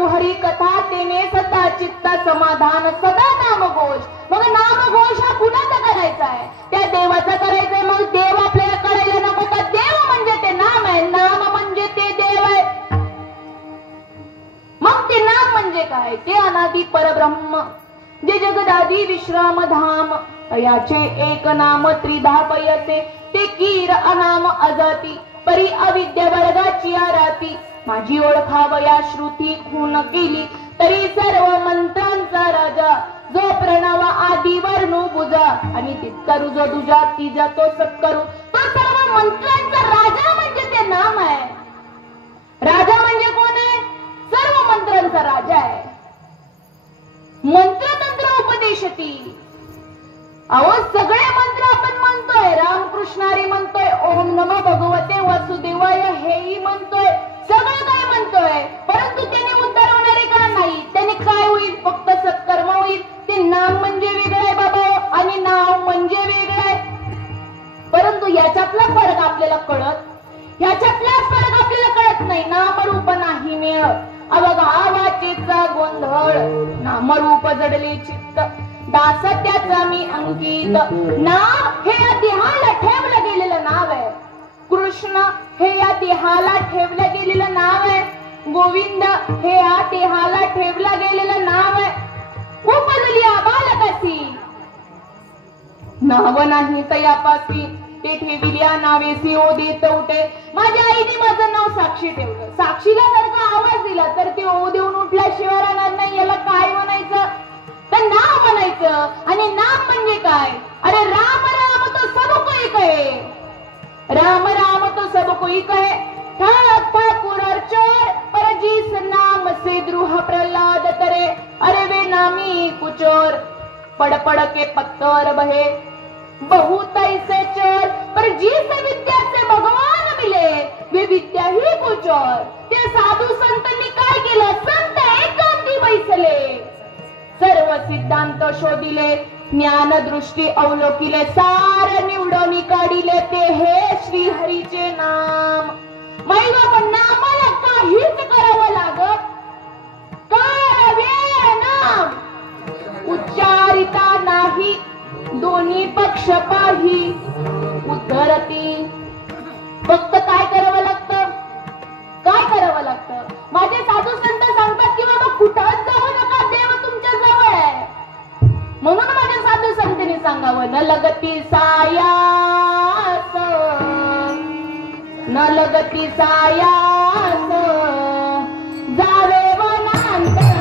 हरी कथा, हरी समाधान. सदा नामघोष. मग नामघोष हा कुणाचा करायचा आहे? त्या देवाचा करायचा आहे. मग देव आपल्याला कळायला नको का? देव म्हणजे ते नाम आहे, नाम म्हणजे ते देव आहे. मग ते नाम म्हणजे काय? ते अनादि परब्रह्म, जे जगदादी विश्राम धाम. याचे एक नाम त्रिधा पयसे, ते कीर अनाम अजाती. परी अविद्या वर्गाची आराती. माझी ओळखावया श्रुती खून केली, तरी सर्व मंत्रांचा राजा. जो प्रणव आदी वर्णू बुजा, आणि तितकरू जो दुजा तिजा तो सत्करू. तो सर्व मंत्रांचा राजा म्हणजे ते नाम आहे. राजा म्हणजे कोण आहे? सर्व मंत्रांचा राजा आहे. मंत्रतंत्र उपदेशती. अहो सगळे मंत्र आपण म्हणतोय, रामकृष्णारी म्हणतोय, ओम नमो भगवते वासुदेवाय हेही म्हणतोय, सगळं काय म्हणतोय. परंतु त्याने उद्धार होणारे का नाही? त्याने काय होईल? फक्त सत्कर्म होईल. ते नाम म्हणजे वेगळं आहे बाबा, आणि नाव म्हणजे वेगळं आहे. परंतु याच्यातला फरक आपल्याला ह्याच्यातला फरक आपल्याला कळत नाही. नामरूप नाही मिळत. अवघा वाचेचा गोंधळ, नामरूप जडले चित्त, दासत्याचा मी अंकित. नाम हे या देहाला ठेवलं गेलेलं नाव आहे. कृष्ण हे या देहाला ठेवलं गेलेलं नाव आहे. गोविंद हे या देहाला ठेवलं गेलेलं नाव आहे. उपजली बालकासी नाव नाही तयापासी, ते ठेविल्या नावेसी ओ देत उठे. माझ्या आईने माझं नाव साक्षी ठेवलं. साक्षीला जर का आवाज दिला तर ते ओ देऊन उठल्याशिवाय राहणार नाही. याला काय म्हणायचं? तर नाव म्हणायचं. आणि नाम म्हणजे काय? अरे राम राम तो सब कोई कहे, राम राम तो सब कोई कहे. ठाकुर चोर पर जिस नाम से द्रुह प्रहलाद करे. अरे वे नामी कुचोर पड़ पड़ के पत्थर बहे, बहुत ऐसे चोर पर जिस विद्या से भगवान मिले वे विद्या ही कुचोर. ते साधू संतांनी काय केलं? संत एकांती बैसले, सर्व सिद्धांत शोधिले, ज्ञान दृष्टी अवलोकिले, सार निवडणी काढिले. ते हे श्री हरीचे लगती सायास जावे वनांतर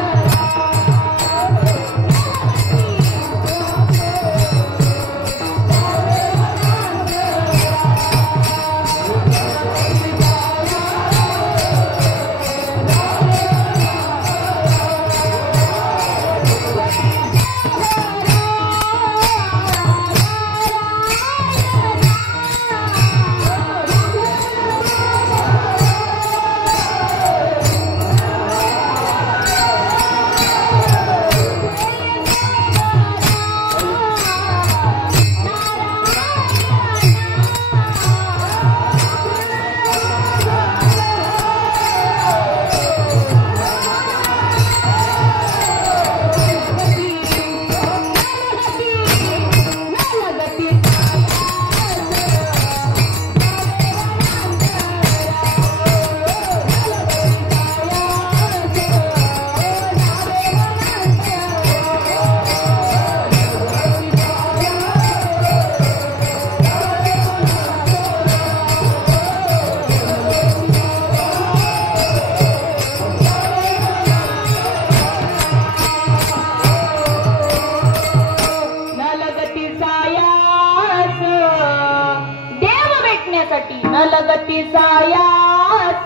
न लगती सायास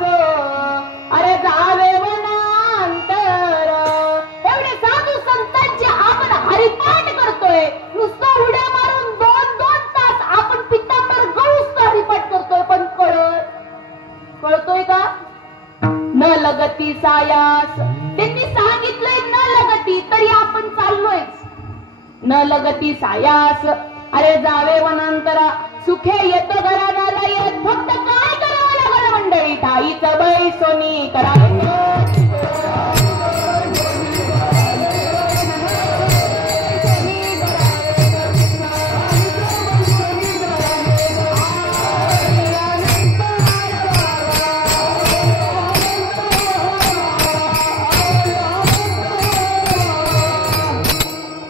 अरे जावे वनांतर. एवढे साधू संतांचे आपण हरिपाठ करतोय, नुसतं उड्या मारून 2-2 तास आपण पितांबर गळूस हरिपाठ करतोय, पण कळतोय का? न लगती सायास त्यांनी सांगितलंय न लगती, तरी आपण चाललोय न लगती सायास अरे जावे वनांतरा. सुखे येतो घराला येत, फक्त काय करावं लागलं मंडळी? ठाईचं बैसोनी करायचं.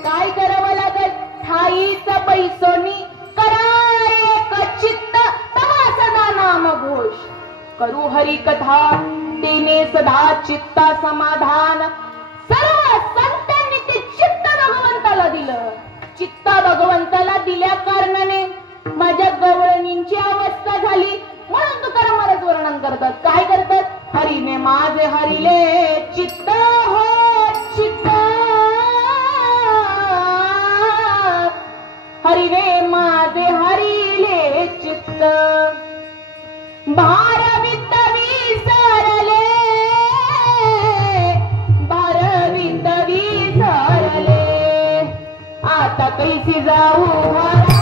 काय करावं लागल? ठाईचं बैसोनी करू हरी कथा तेने सदा चित्ता समाधान. सर्व संतांनी ते चित्त भगवंताला दिलं. चित्त भगवंताला दिल्या कारणाने माझ्या गवळणींची अवस्था झाली. म्हणून तुकाराम महाराज वर्णन करतात. काय करतात? हरीने माझे हरिले चित्त हो चित्त, हरिने माझे हरिले चित्त. भारवित विसरले, भारवित विसरले, आता कैसी जाऊ हरा.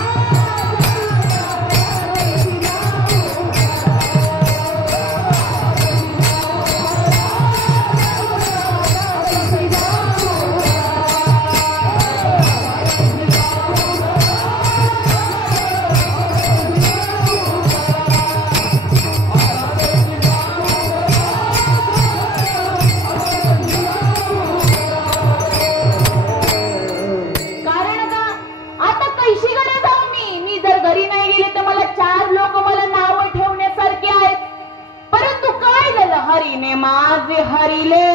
हरीने माझे हरिले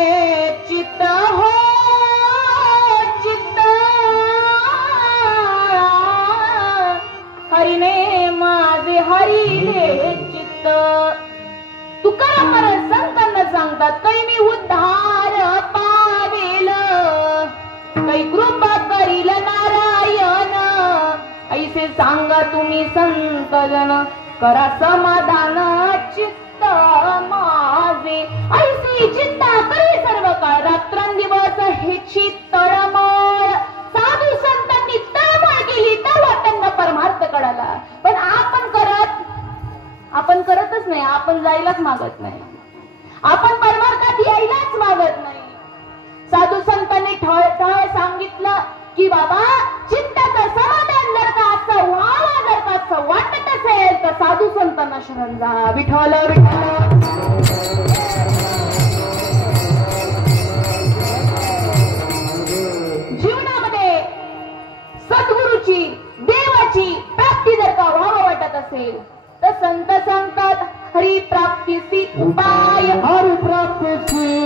चित्त हो चित्त, हरीने माझे हरिले चित्त. तुकाराम महाराज संतांना सांगतात, काही मी उद्धार पावेल, काही कृपा करील नारायण. ऐसे सांगा तुम्ही संत जन, करा समाधान चित्त माझे. ऐसी चिंता करी सर्व काळ, रात्रंदिवस हे तळमळ. साधू संतांनी तळमळ केली तेव्हा त्यांना परमार्थ कळाला. पण आपण करतच नाही. आपण जायलाच मागत नाही. आपण परमार्थात यायलाच मागत नाही. साधू संतांनी ठळठळ सांगितलं की बाबा चित्ताचं समाधान जर का असं व्हावं, जर का असं वाटत असेल तर साधू संतांना शरण जा. विठ्ठल विठ्ठल. जीवनामध्ये सद्गुरूची देवाची प्राप्ती जर का व्हावं वाटत असेल तर संत सांगतात हरिप्राप्तीसी उपाय हरिप्राप्तीसी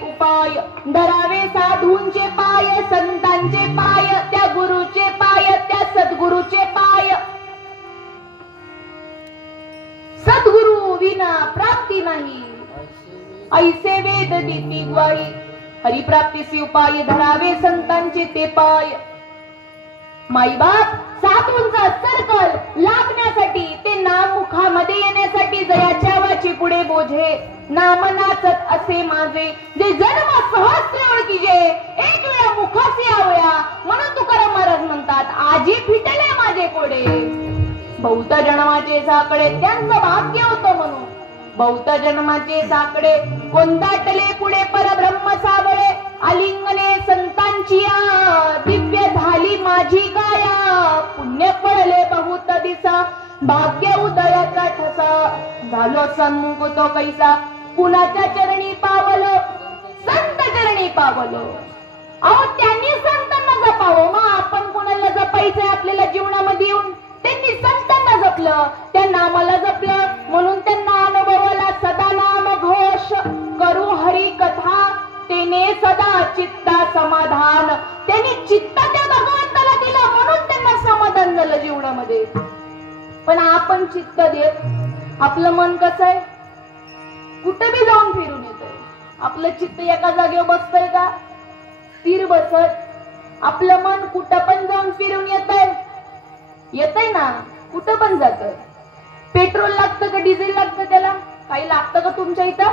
उपाय धरावे साधूंचे पाय, संतांचे पाय, त्या गुरुचे पाय, त्या सद्गुरूचे पाय. सद्गुरु विना प्राप्ती नाही, ऐसे वेद देती ग्वाही. हरिप्राप्तीसी उपाय धरावे संतांचे ते पाय. माईबाप साधूंचा सर्कल लागण्यासाठी, ते नाम मुखामध्ये येण्यासाठी जयाच्या वाची पुढे बोझे. नाम नाचत असे माझे जे जन्म सहस्त्र ओळखीजे, एक वेळा मुखासी आवया. म्हणून तुकाराम महाराज म्हणतात, आजी फिटले माझे कोडे. बहुत जन्माचे साकडे त्यांचं भाग्य होतं म्हणून. बहुत जन्माचे साकडे कोंदाटले पुढे परब्रह्म सावळे. आलिंगने संतांची दिव्य झाली माझी काया. पुण्य पडले बहुत दिसा, भाग्य उदयाचा ठसा. झालो सन्मुख तो कैसा, कुणाच्या चरणी पावलो, संत चरणी पावलो. अहो त्यांनी संतांना जपावं, मग आपण कोणाला जपायचंय आपल्याला जीवनामध्ये येऊन. त्यांनी संतांना जपलं, त्या नामाला जपलं, म्हणून त्यांना अनुभवाला सदा नाम घोष. करू हरी कथा तेने सदा चित्ता समाधान. त्यांनी चित्त त्या भगवंताला दिलं, म्हणून त्यांना समाधान झालं जीवनामध्ये. पण आपण चित्त देत, आपलं मन कसं आहे, कुठे बी जाऊन फिरून येतंय. आपलं चित्त एका जागेवर बसतंय का, स्थिर बसत. आपलं मन कुठं पण जाऊन फिरून येतंय ना, कुठं पण जात. पेट्रोल लागतं का डिझेल लागतं त्याला, काही लागतं का तुमच्या इथं?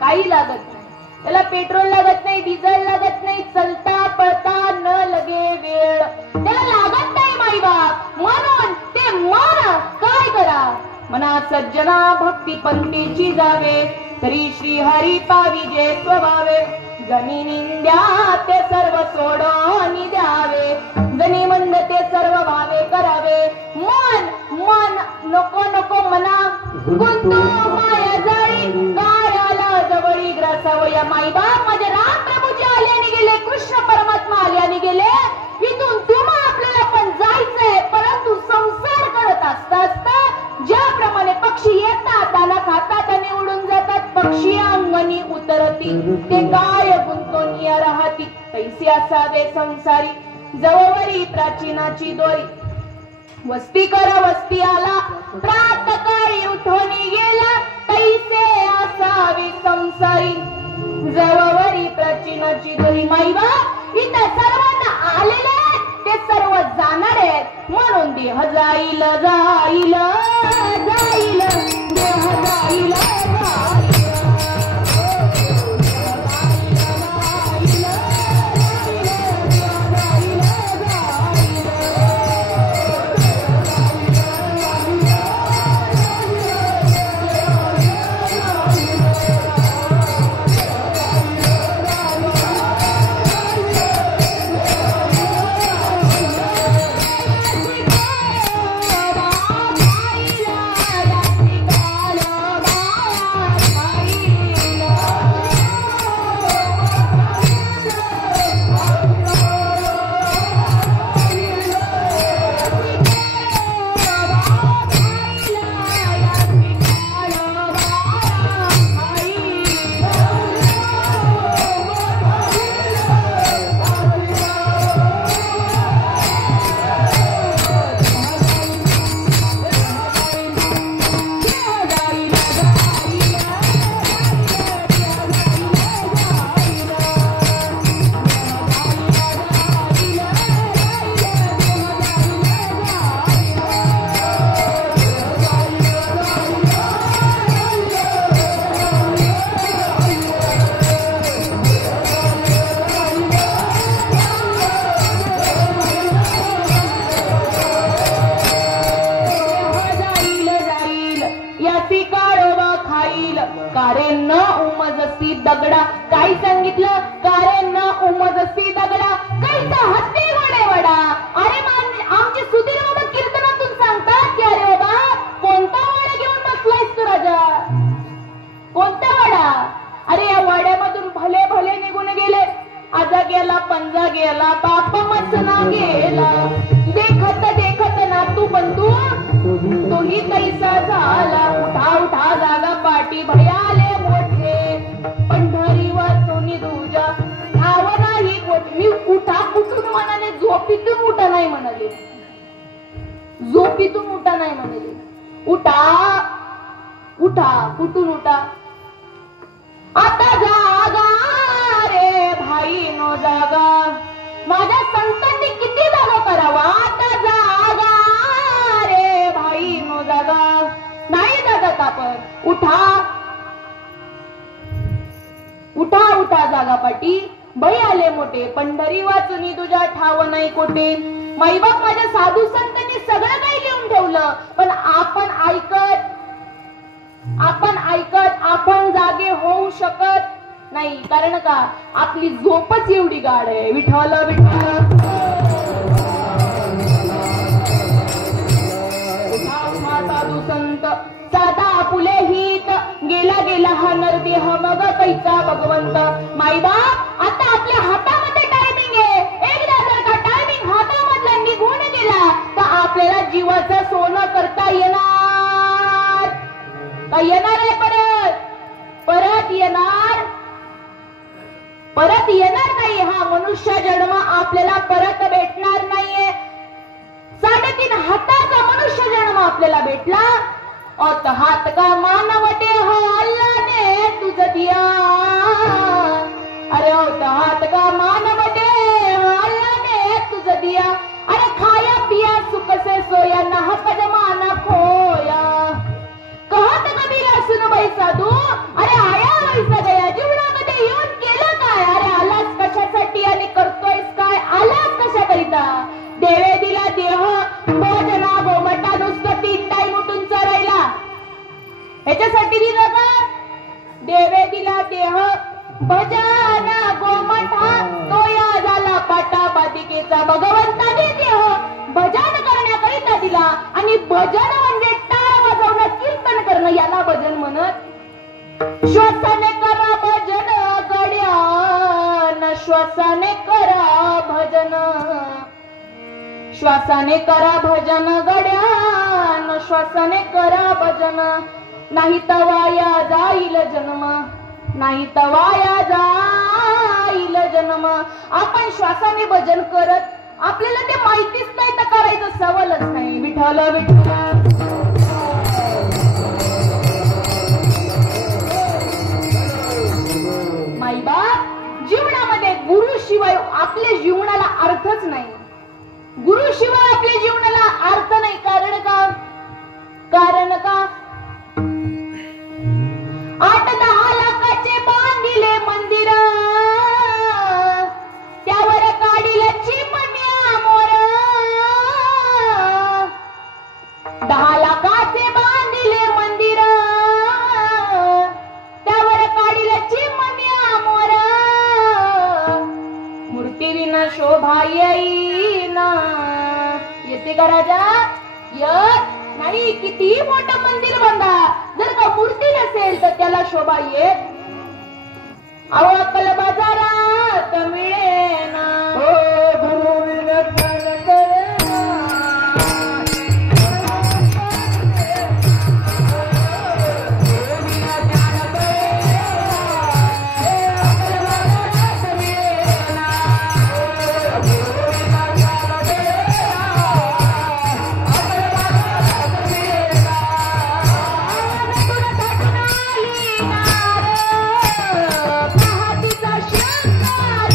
काही लागत नाही त्याला. पेट्रोल लागत नाही, डिझेल लागत नाही, चलता पळता न लगे वेळ त्याला लागत नाही माईबाप. म्हणून ते मन काय करा, मना सज्जना भक्ती पंथीची जावे. तरी श्री हरी पाविजे स्वभावे. जनी निंद्या ते सर्व सोडून द्यावे. जनी मंद ते सर्व भावे करावे. मन मन नको नको मना गुंतू माया जाळी. कार्याला जवळी ग्रासावया. माईबाप माझे राम प्रभूजी आल्याने गेले, कृष्ण परमात्मा आल्याने गेले. इथून तुम्हा आपल्याला पण जायचंय, परंतु संसार करत असता ज्याप्रमाणे पक्षी येतात, दाना खातात आणि उडून जातात, पक्षी अंगणी उतरती, ते काय गुंतून या राहती. तैसे असावे संसारी, जवळवरी प्राचीनाची दोरी. वस्ती कर वस्ती आला, प्रातकाळी उठून गेला. तैसे असावे संसारी, जवळवरी प्राचीनाची दोरी. माईबा इथं सर्वांना आलेले ते सर्व जाणार आहेत, म्हणून देह जाईल जाईल जाईल, देह जाईल जाईल. कारे न उमजसी दगडा. काय सांगितलं? कारे न उमजसी दगडा कैसा हत्ती वडे वडा. अरे आमचे सुधीर बाबा कीर्तनातून सांगतात की अरे बाबा कोणता वडा घेऊन बसलायस तू राजा? कोणता वडा? अरे या वाड्यामधून भले भले निघून गेले. आजा गेला पंजा गेला बाप मचना गेला. देखत देखत ना तू बंधू तोही तैसा झाला. उठा उठा जागा पाठी भयाले मोठे. पंढरी वाचून तुझ्या ठाव नाही कोठे. मी उठा कुठून म्हणाले? झोपीतून उठा नाही म्हणाले. झोपीतून उठा नाही म्हणाले. उठा उठा कुठून उठा? आता जागा रे भाई नो जागा. माझ्या संतांनी किती जागा करावा? आता जागा रे भाई नो जागा. नाही जागत आपण. उठा उठा उठा जागा पाटी भय आले मोठे. पंढरी वाचुनी तुझ्या ठाव नाही कोठे. माईबाप माझ्या साधू संतांनी सगळं काही लिहून ठेवलं पण आपण ऐकत आपण जागे होऊ शकत नाही. कारण का? आपली झोपच एवढी गाढ आहे. विठ्ठल विठ्ठल साधू संत साधा आपुले हित. गेला गेला हा नरदेह मग कैचा भगवंत. माईबाप आता आपल्या हातामध्ये टायमिंग आहे. एकदा जर का टायमिंग हातामधला निघून गेला तर आपल्याला जीवाचं सोनं करता येणार का? येणार आहे? परत येणार नाही. हा मनुष्य जन्म आपल्याला परत भेटणार नाहीये. 3.5 हाताचा मनुष्य जन्म आपल्याला भेटला. अत हात का मानवटे हा अल्लाने तुझ दिया. अरे अत हात का मानवटे हा अल्लाने तुझ दिया. अरे खाया पिया सुख से सोया नाहक जमाना खोया. कहत कबीरा सुन बाई साधू. अरे आया वैसा गया. जीवनामध्ये येऊन केलं काय? अरे आलास कशासाठी आणि करतोयस काय? आलास कशाकरिता? देवे दिला देह भोजना गोमटा नुसतं 3 टाइम उठून चरायला. ह्याच्यासाठी दिलं का? देवे दिला देह भजना गोमठा तो या झाला पाटा पातिकेचा. भगवंताने देह भजन करण्याकरिता दिला. आणि भजन म्हणजे टाळ वाजवणं कीर्तन करणं याला भजन म्हणत. श्वासाने करा भजन गड्यान. श्वासाने करा भजन. श्वासाने करा भजन गड्यान. श्वासाने करा भजन. नाही तवाया जाईल जन्म. नाही तवाया जाईल जन्म. आपण श्वासाने भजन करत आपल्याला ते माहितीच नाही तर करायचं सवलच नाही. विठ्ठल विठ्ठल माईबाप जीवनामध्ये गुरु शिवाय आपल्या जीवनाला अर्थच नाही. गुरु शिवाय आपल्या जीवनाला अर्थ नाही. कारण का? 8-10 लाखाचे बांधिले मंदिर. त्यावर काढील चिमण्या मोर. 10 लाखाचे बांधिले मंदिर. त्यावर काढील चिमण्या मोर. मूर्ती विना शोभा येईना. येते का राजा? येत नाही. किती मोठं मंदिर बांधा जर का मूर्ती नसेल तर त्याला शोभा येत. अहो अक्कल बाजारात मिळेना. गुरु विनंती करेना. पहातीचा शृंगार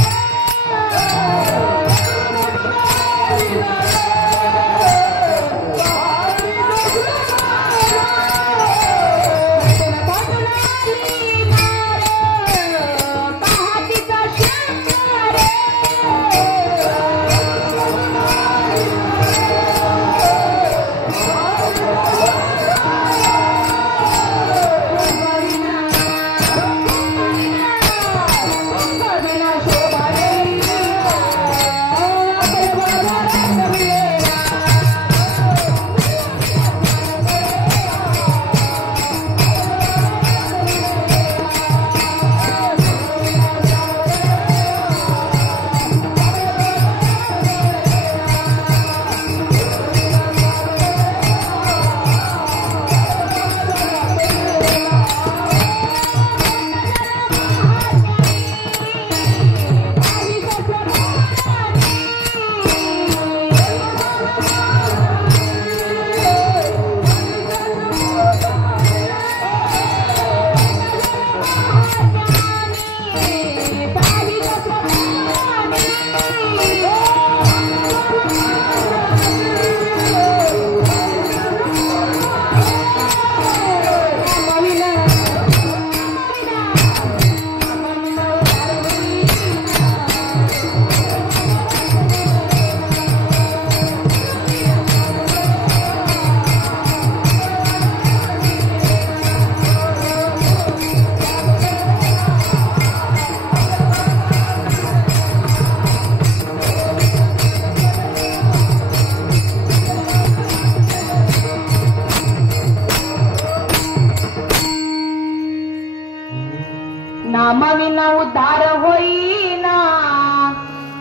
नामविना उद्धार होईना,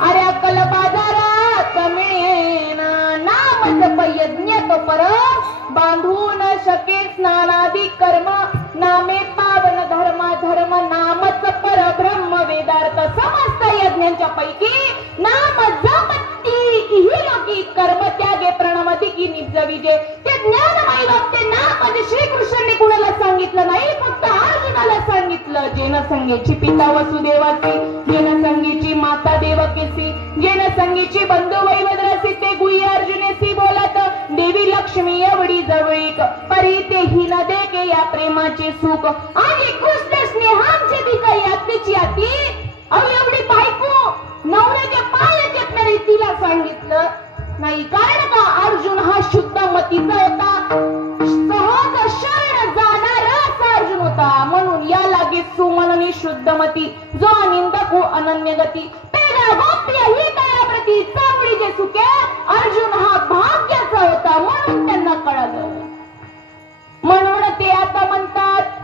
अरे अक्कल बाजारात मिळेना. नाम जप यज्ञ तो पर बांधू न शके स्नानादी कर्म, नामे पावन धर्म, धर्म नामच पर ब्रह्म वेदार्थ. समस्त यज्ञांच्या पैकी नाम जपती ही लोकी, कर्म त्यागे प्रणमती की निज विजय. ते ज्ञानमय ते नाम म्हणजे श्रीकृष्णांनी कुणाला सांगितलं नाही, फक्त अर्जुनाला सांगितलं. जेन संगीची पिता वसुदेवाची, जेन संगीची माता देवकीसी, जेन संगीची बंधू वैवद्रसी, ते गुह्य अर्जुनेसी बोलत. देवी लक्ष्मी एवढी जवळीक, परी तेही न देके या प्रेमाचे सुख. आणि कृष्ण स्नेहांचे बी काही आत्तीची आती, अहो एवढी बायको नवऱ्याच्या पायाच्या तरी तिला सांगितलं नाही. कारण का अर्जुन हा शुद्ध मतीचा होता, सहज शरण जाणारा अर्जुन होता. म्हणून या लागे सुमननी शुद्ध मती, जो निंदक हो अनन्य गती. पेरा गोप्य ही तया प्रती, चांगली जे सुखे. अर्जुन हा भाग्याचा होता, म्हणून त्यांना कळलं. म्हणून ते आता म्हणतात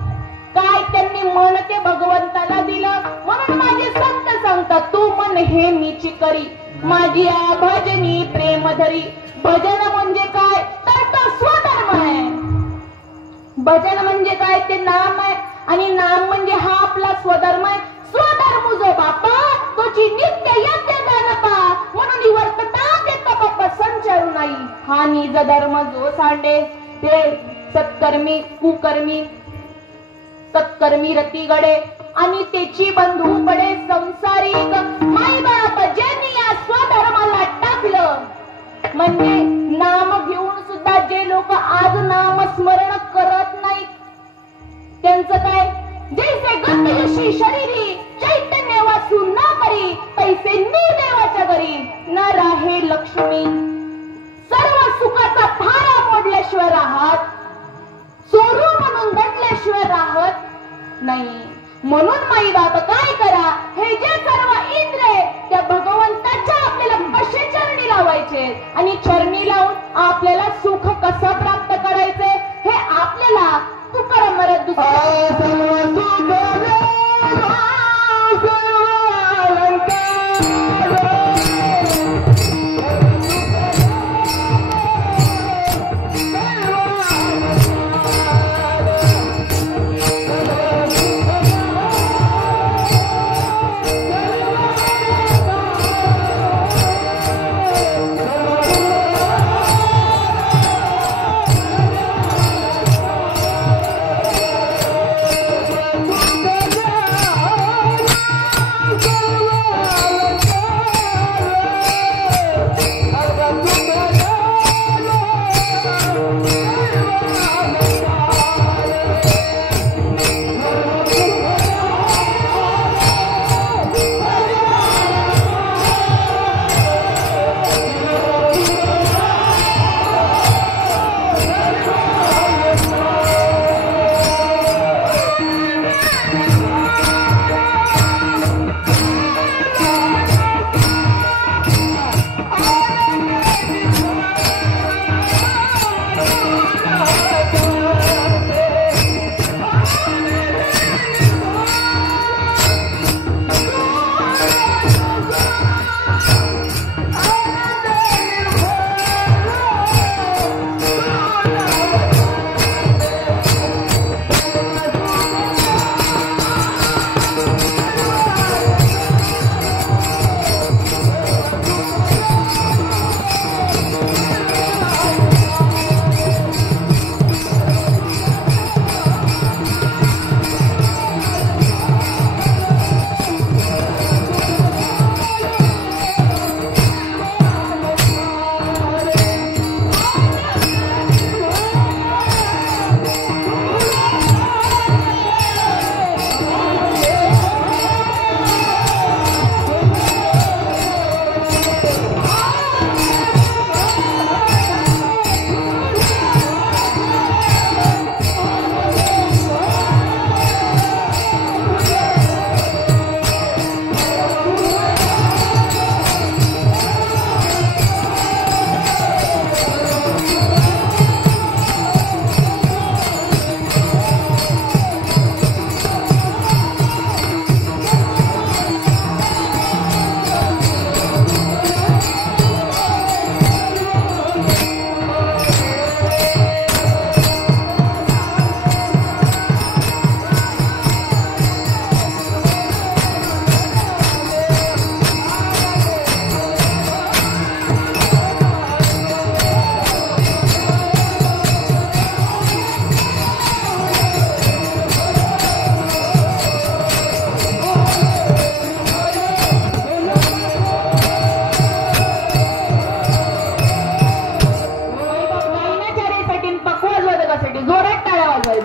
काय, त्यांनी मन ते भगवंताला दिलं. म्हणून माझे संत सांगतात, तू मन हे मीची करी, माझी भजनी प्रेम धरी. भजन म्हणजे काय, तर तो स्वधर्म आहे. भजन म्हणजे काय, ते नाम आहे. आणि नाम म्हणजे हा आपला स्वधर्म आहे. स्वधर्म जो बापा तोची नित्य यज्ञ दानपा, म्हणून वर्तता देता बाप्पा संचारू नाही. हा निज धर्म जो सांडे, ते सत्कर्मी कुकर्मी, सत्कर्मी रती गडे. आणि त्याची बंधू पडे संसारिक. माई बाप ज्यांनी या स्वधर्माला टाकलं, म्हणजे नाम घेऊन सुद्धा जे लोक आज नाम स्मरण करत नाहीत, त्यांचं काय, जैसे गंधयशी शरीरी चैतन्य वासू न करी, तैसे निर्देवाच्या घरी न राहे लक्ष्मी. सर्व सुखाचा थारा मोडल्याशिवाय राहत, सोरू म्हणून दडल्याशिवाय राहत नाही. म्हणून माई बाप काय करा, हे जे सर्व इंद्र त्या भगवंताच्या आपल्याला कसे चरणी लावायचे, आणि चरणी लावून आपल्याला सुख कसं प्राप्त करायचे हे आपल्याला तुकाराम महाराज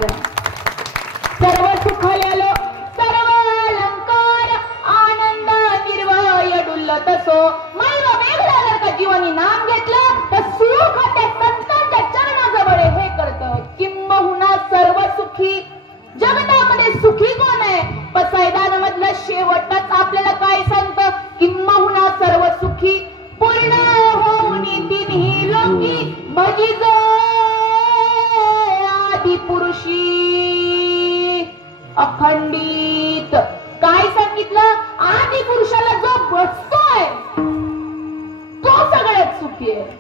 महाराज सर्व सुखाल्यालो सर्व अलंकार आनंद निर्भय डुल्लत असो मैव मेघला जर का जीवानी नाम घेतलं तर सुख त्या संतांच्या चरणाजवळ हे करतं किंबहुना सर्व सुखी जगतामध्ये सुखी कोण आहे पसायदान मधलं शेवटच आपल्याला काय सांगतं किंबहुना सर्व सुखी पूर्ण होऊन तिन्ही लोकी भजिज आदि पुरुषी अखंडित काय सांगितलं आदि पुरुषाला जो बसतोय तो सगळ्यात सुखी आहे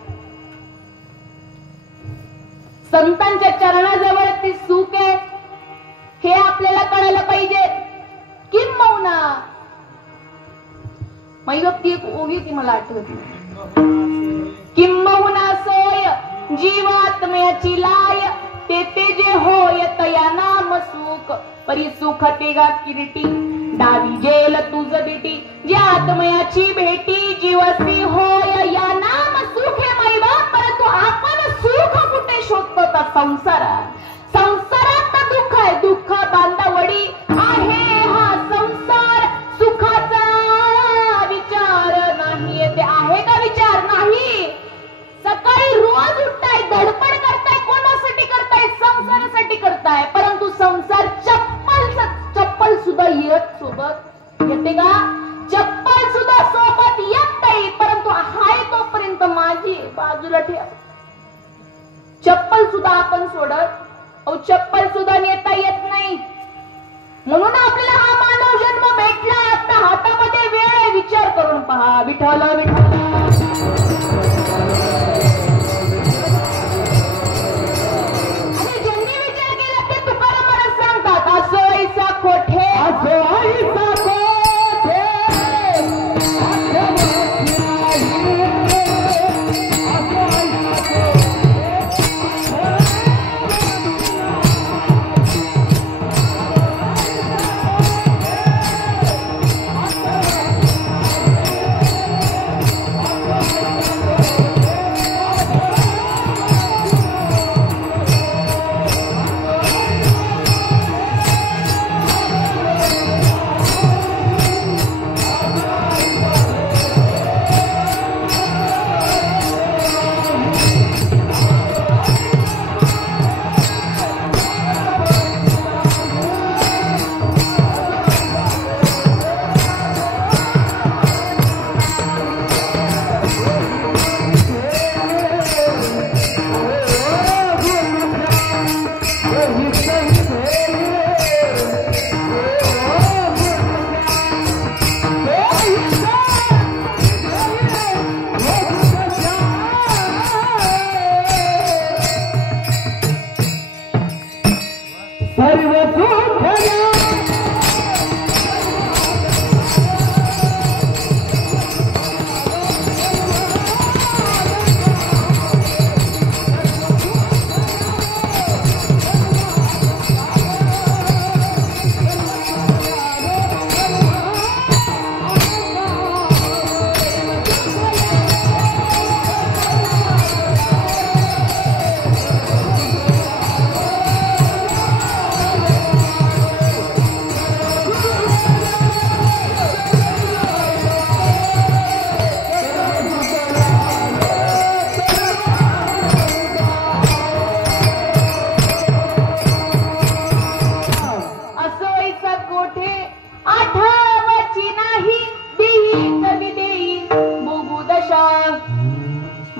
संतांच्या चरणाजवळ ते सुख आहे हे आपल्याला कळायला पाहिजे किंबहुना मैवक्ती एक ओवी ती मला आठवत किंबहुना सोय जीवात्म्याची लाय ते जे होय तया नाम सुख परी सुख तेगा किरीटी डावी जेल तुझ बेटी जे आत्मयाची भेटी जीवसी होय या नाम सुख हे मैवा परंतु आपण सुख कुठे शोधतो तर संसारात दुःख आहे दुःख बांधावडी आहे हा संसार सुखाचा विचार नाही ते आहे का विचार नाही सकाळी रोज उठताय धडपड करताय कोणासाठी करताय संसारासाठी करताय परंतु संसार चप्पल सुद्धा येत सोबत येते का चप्पल सुद्धा सोबत येत नाही परंतु हाय तोपर्यंत माझी बाजूला ठेव चप्पल सुद्धा आपण सोडत चप्पल सुद्धा नेता येत नाही म्हणून आपल्याला हा मानव जन्म भेटला आता हातामध्ये वेळ आहे विचार करून पहा विठ्ठल विठ्ठल आणि ज्यांनी विचार केला ते तुकाराम महाराज सांगतात असो ऐसा कोठे असो ऐसा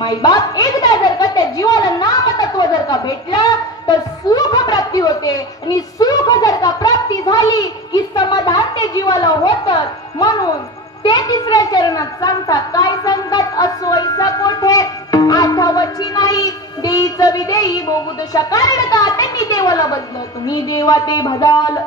माईबाप एकदा जर का त्या जीवाला नामतत्व जर का भेटलं तर सुख प्राप्ती होते आणि सुख जर का प्राप्ती झाली की समाधान त्या जीवाला होतं म्हणून ते तिसऱ्या चरणात सांगतात काय सांगतात असो ऐसा कोठे आठवची नाही देईच विदेई बोगुदशा कारण का त्यांनी देवाला बदल तुम्ही देवा ते भजाल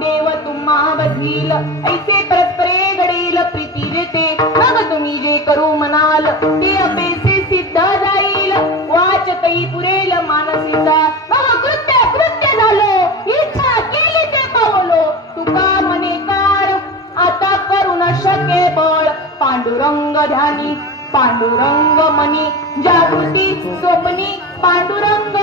देव तुम्हा बदलील ऐसे परस्परे घडेल प्रीती देते मग तुम्ही जे करू म्हणाल ते अपेसे सिद्ध जाईल वाचतही पुरेल मानसीचा मग कृत्य झालं इच्छा केली ते पावलो तुका मने कार आता करू न शके बळ पांडुरंग ध्यानी पांडुरंग मनी जागृती स्वप्नी पांडुरंग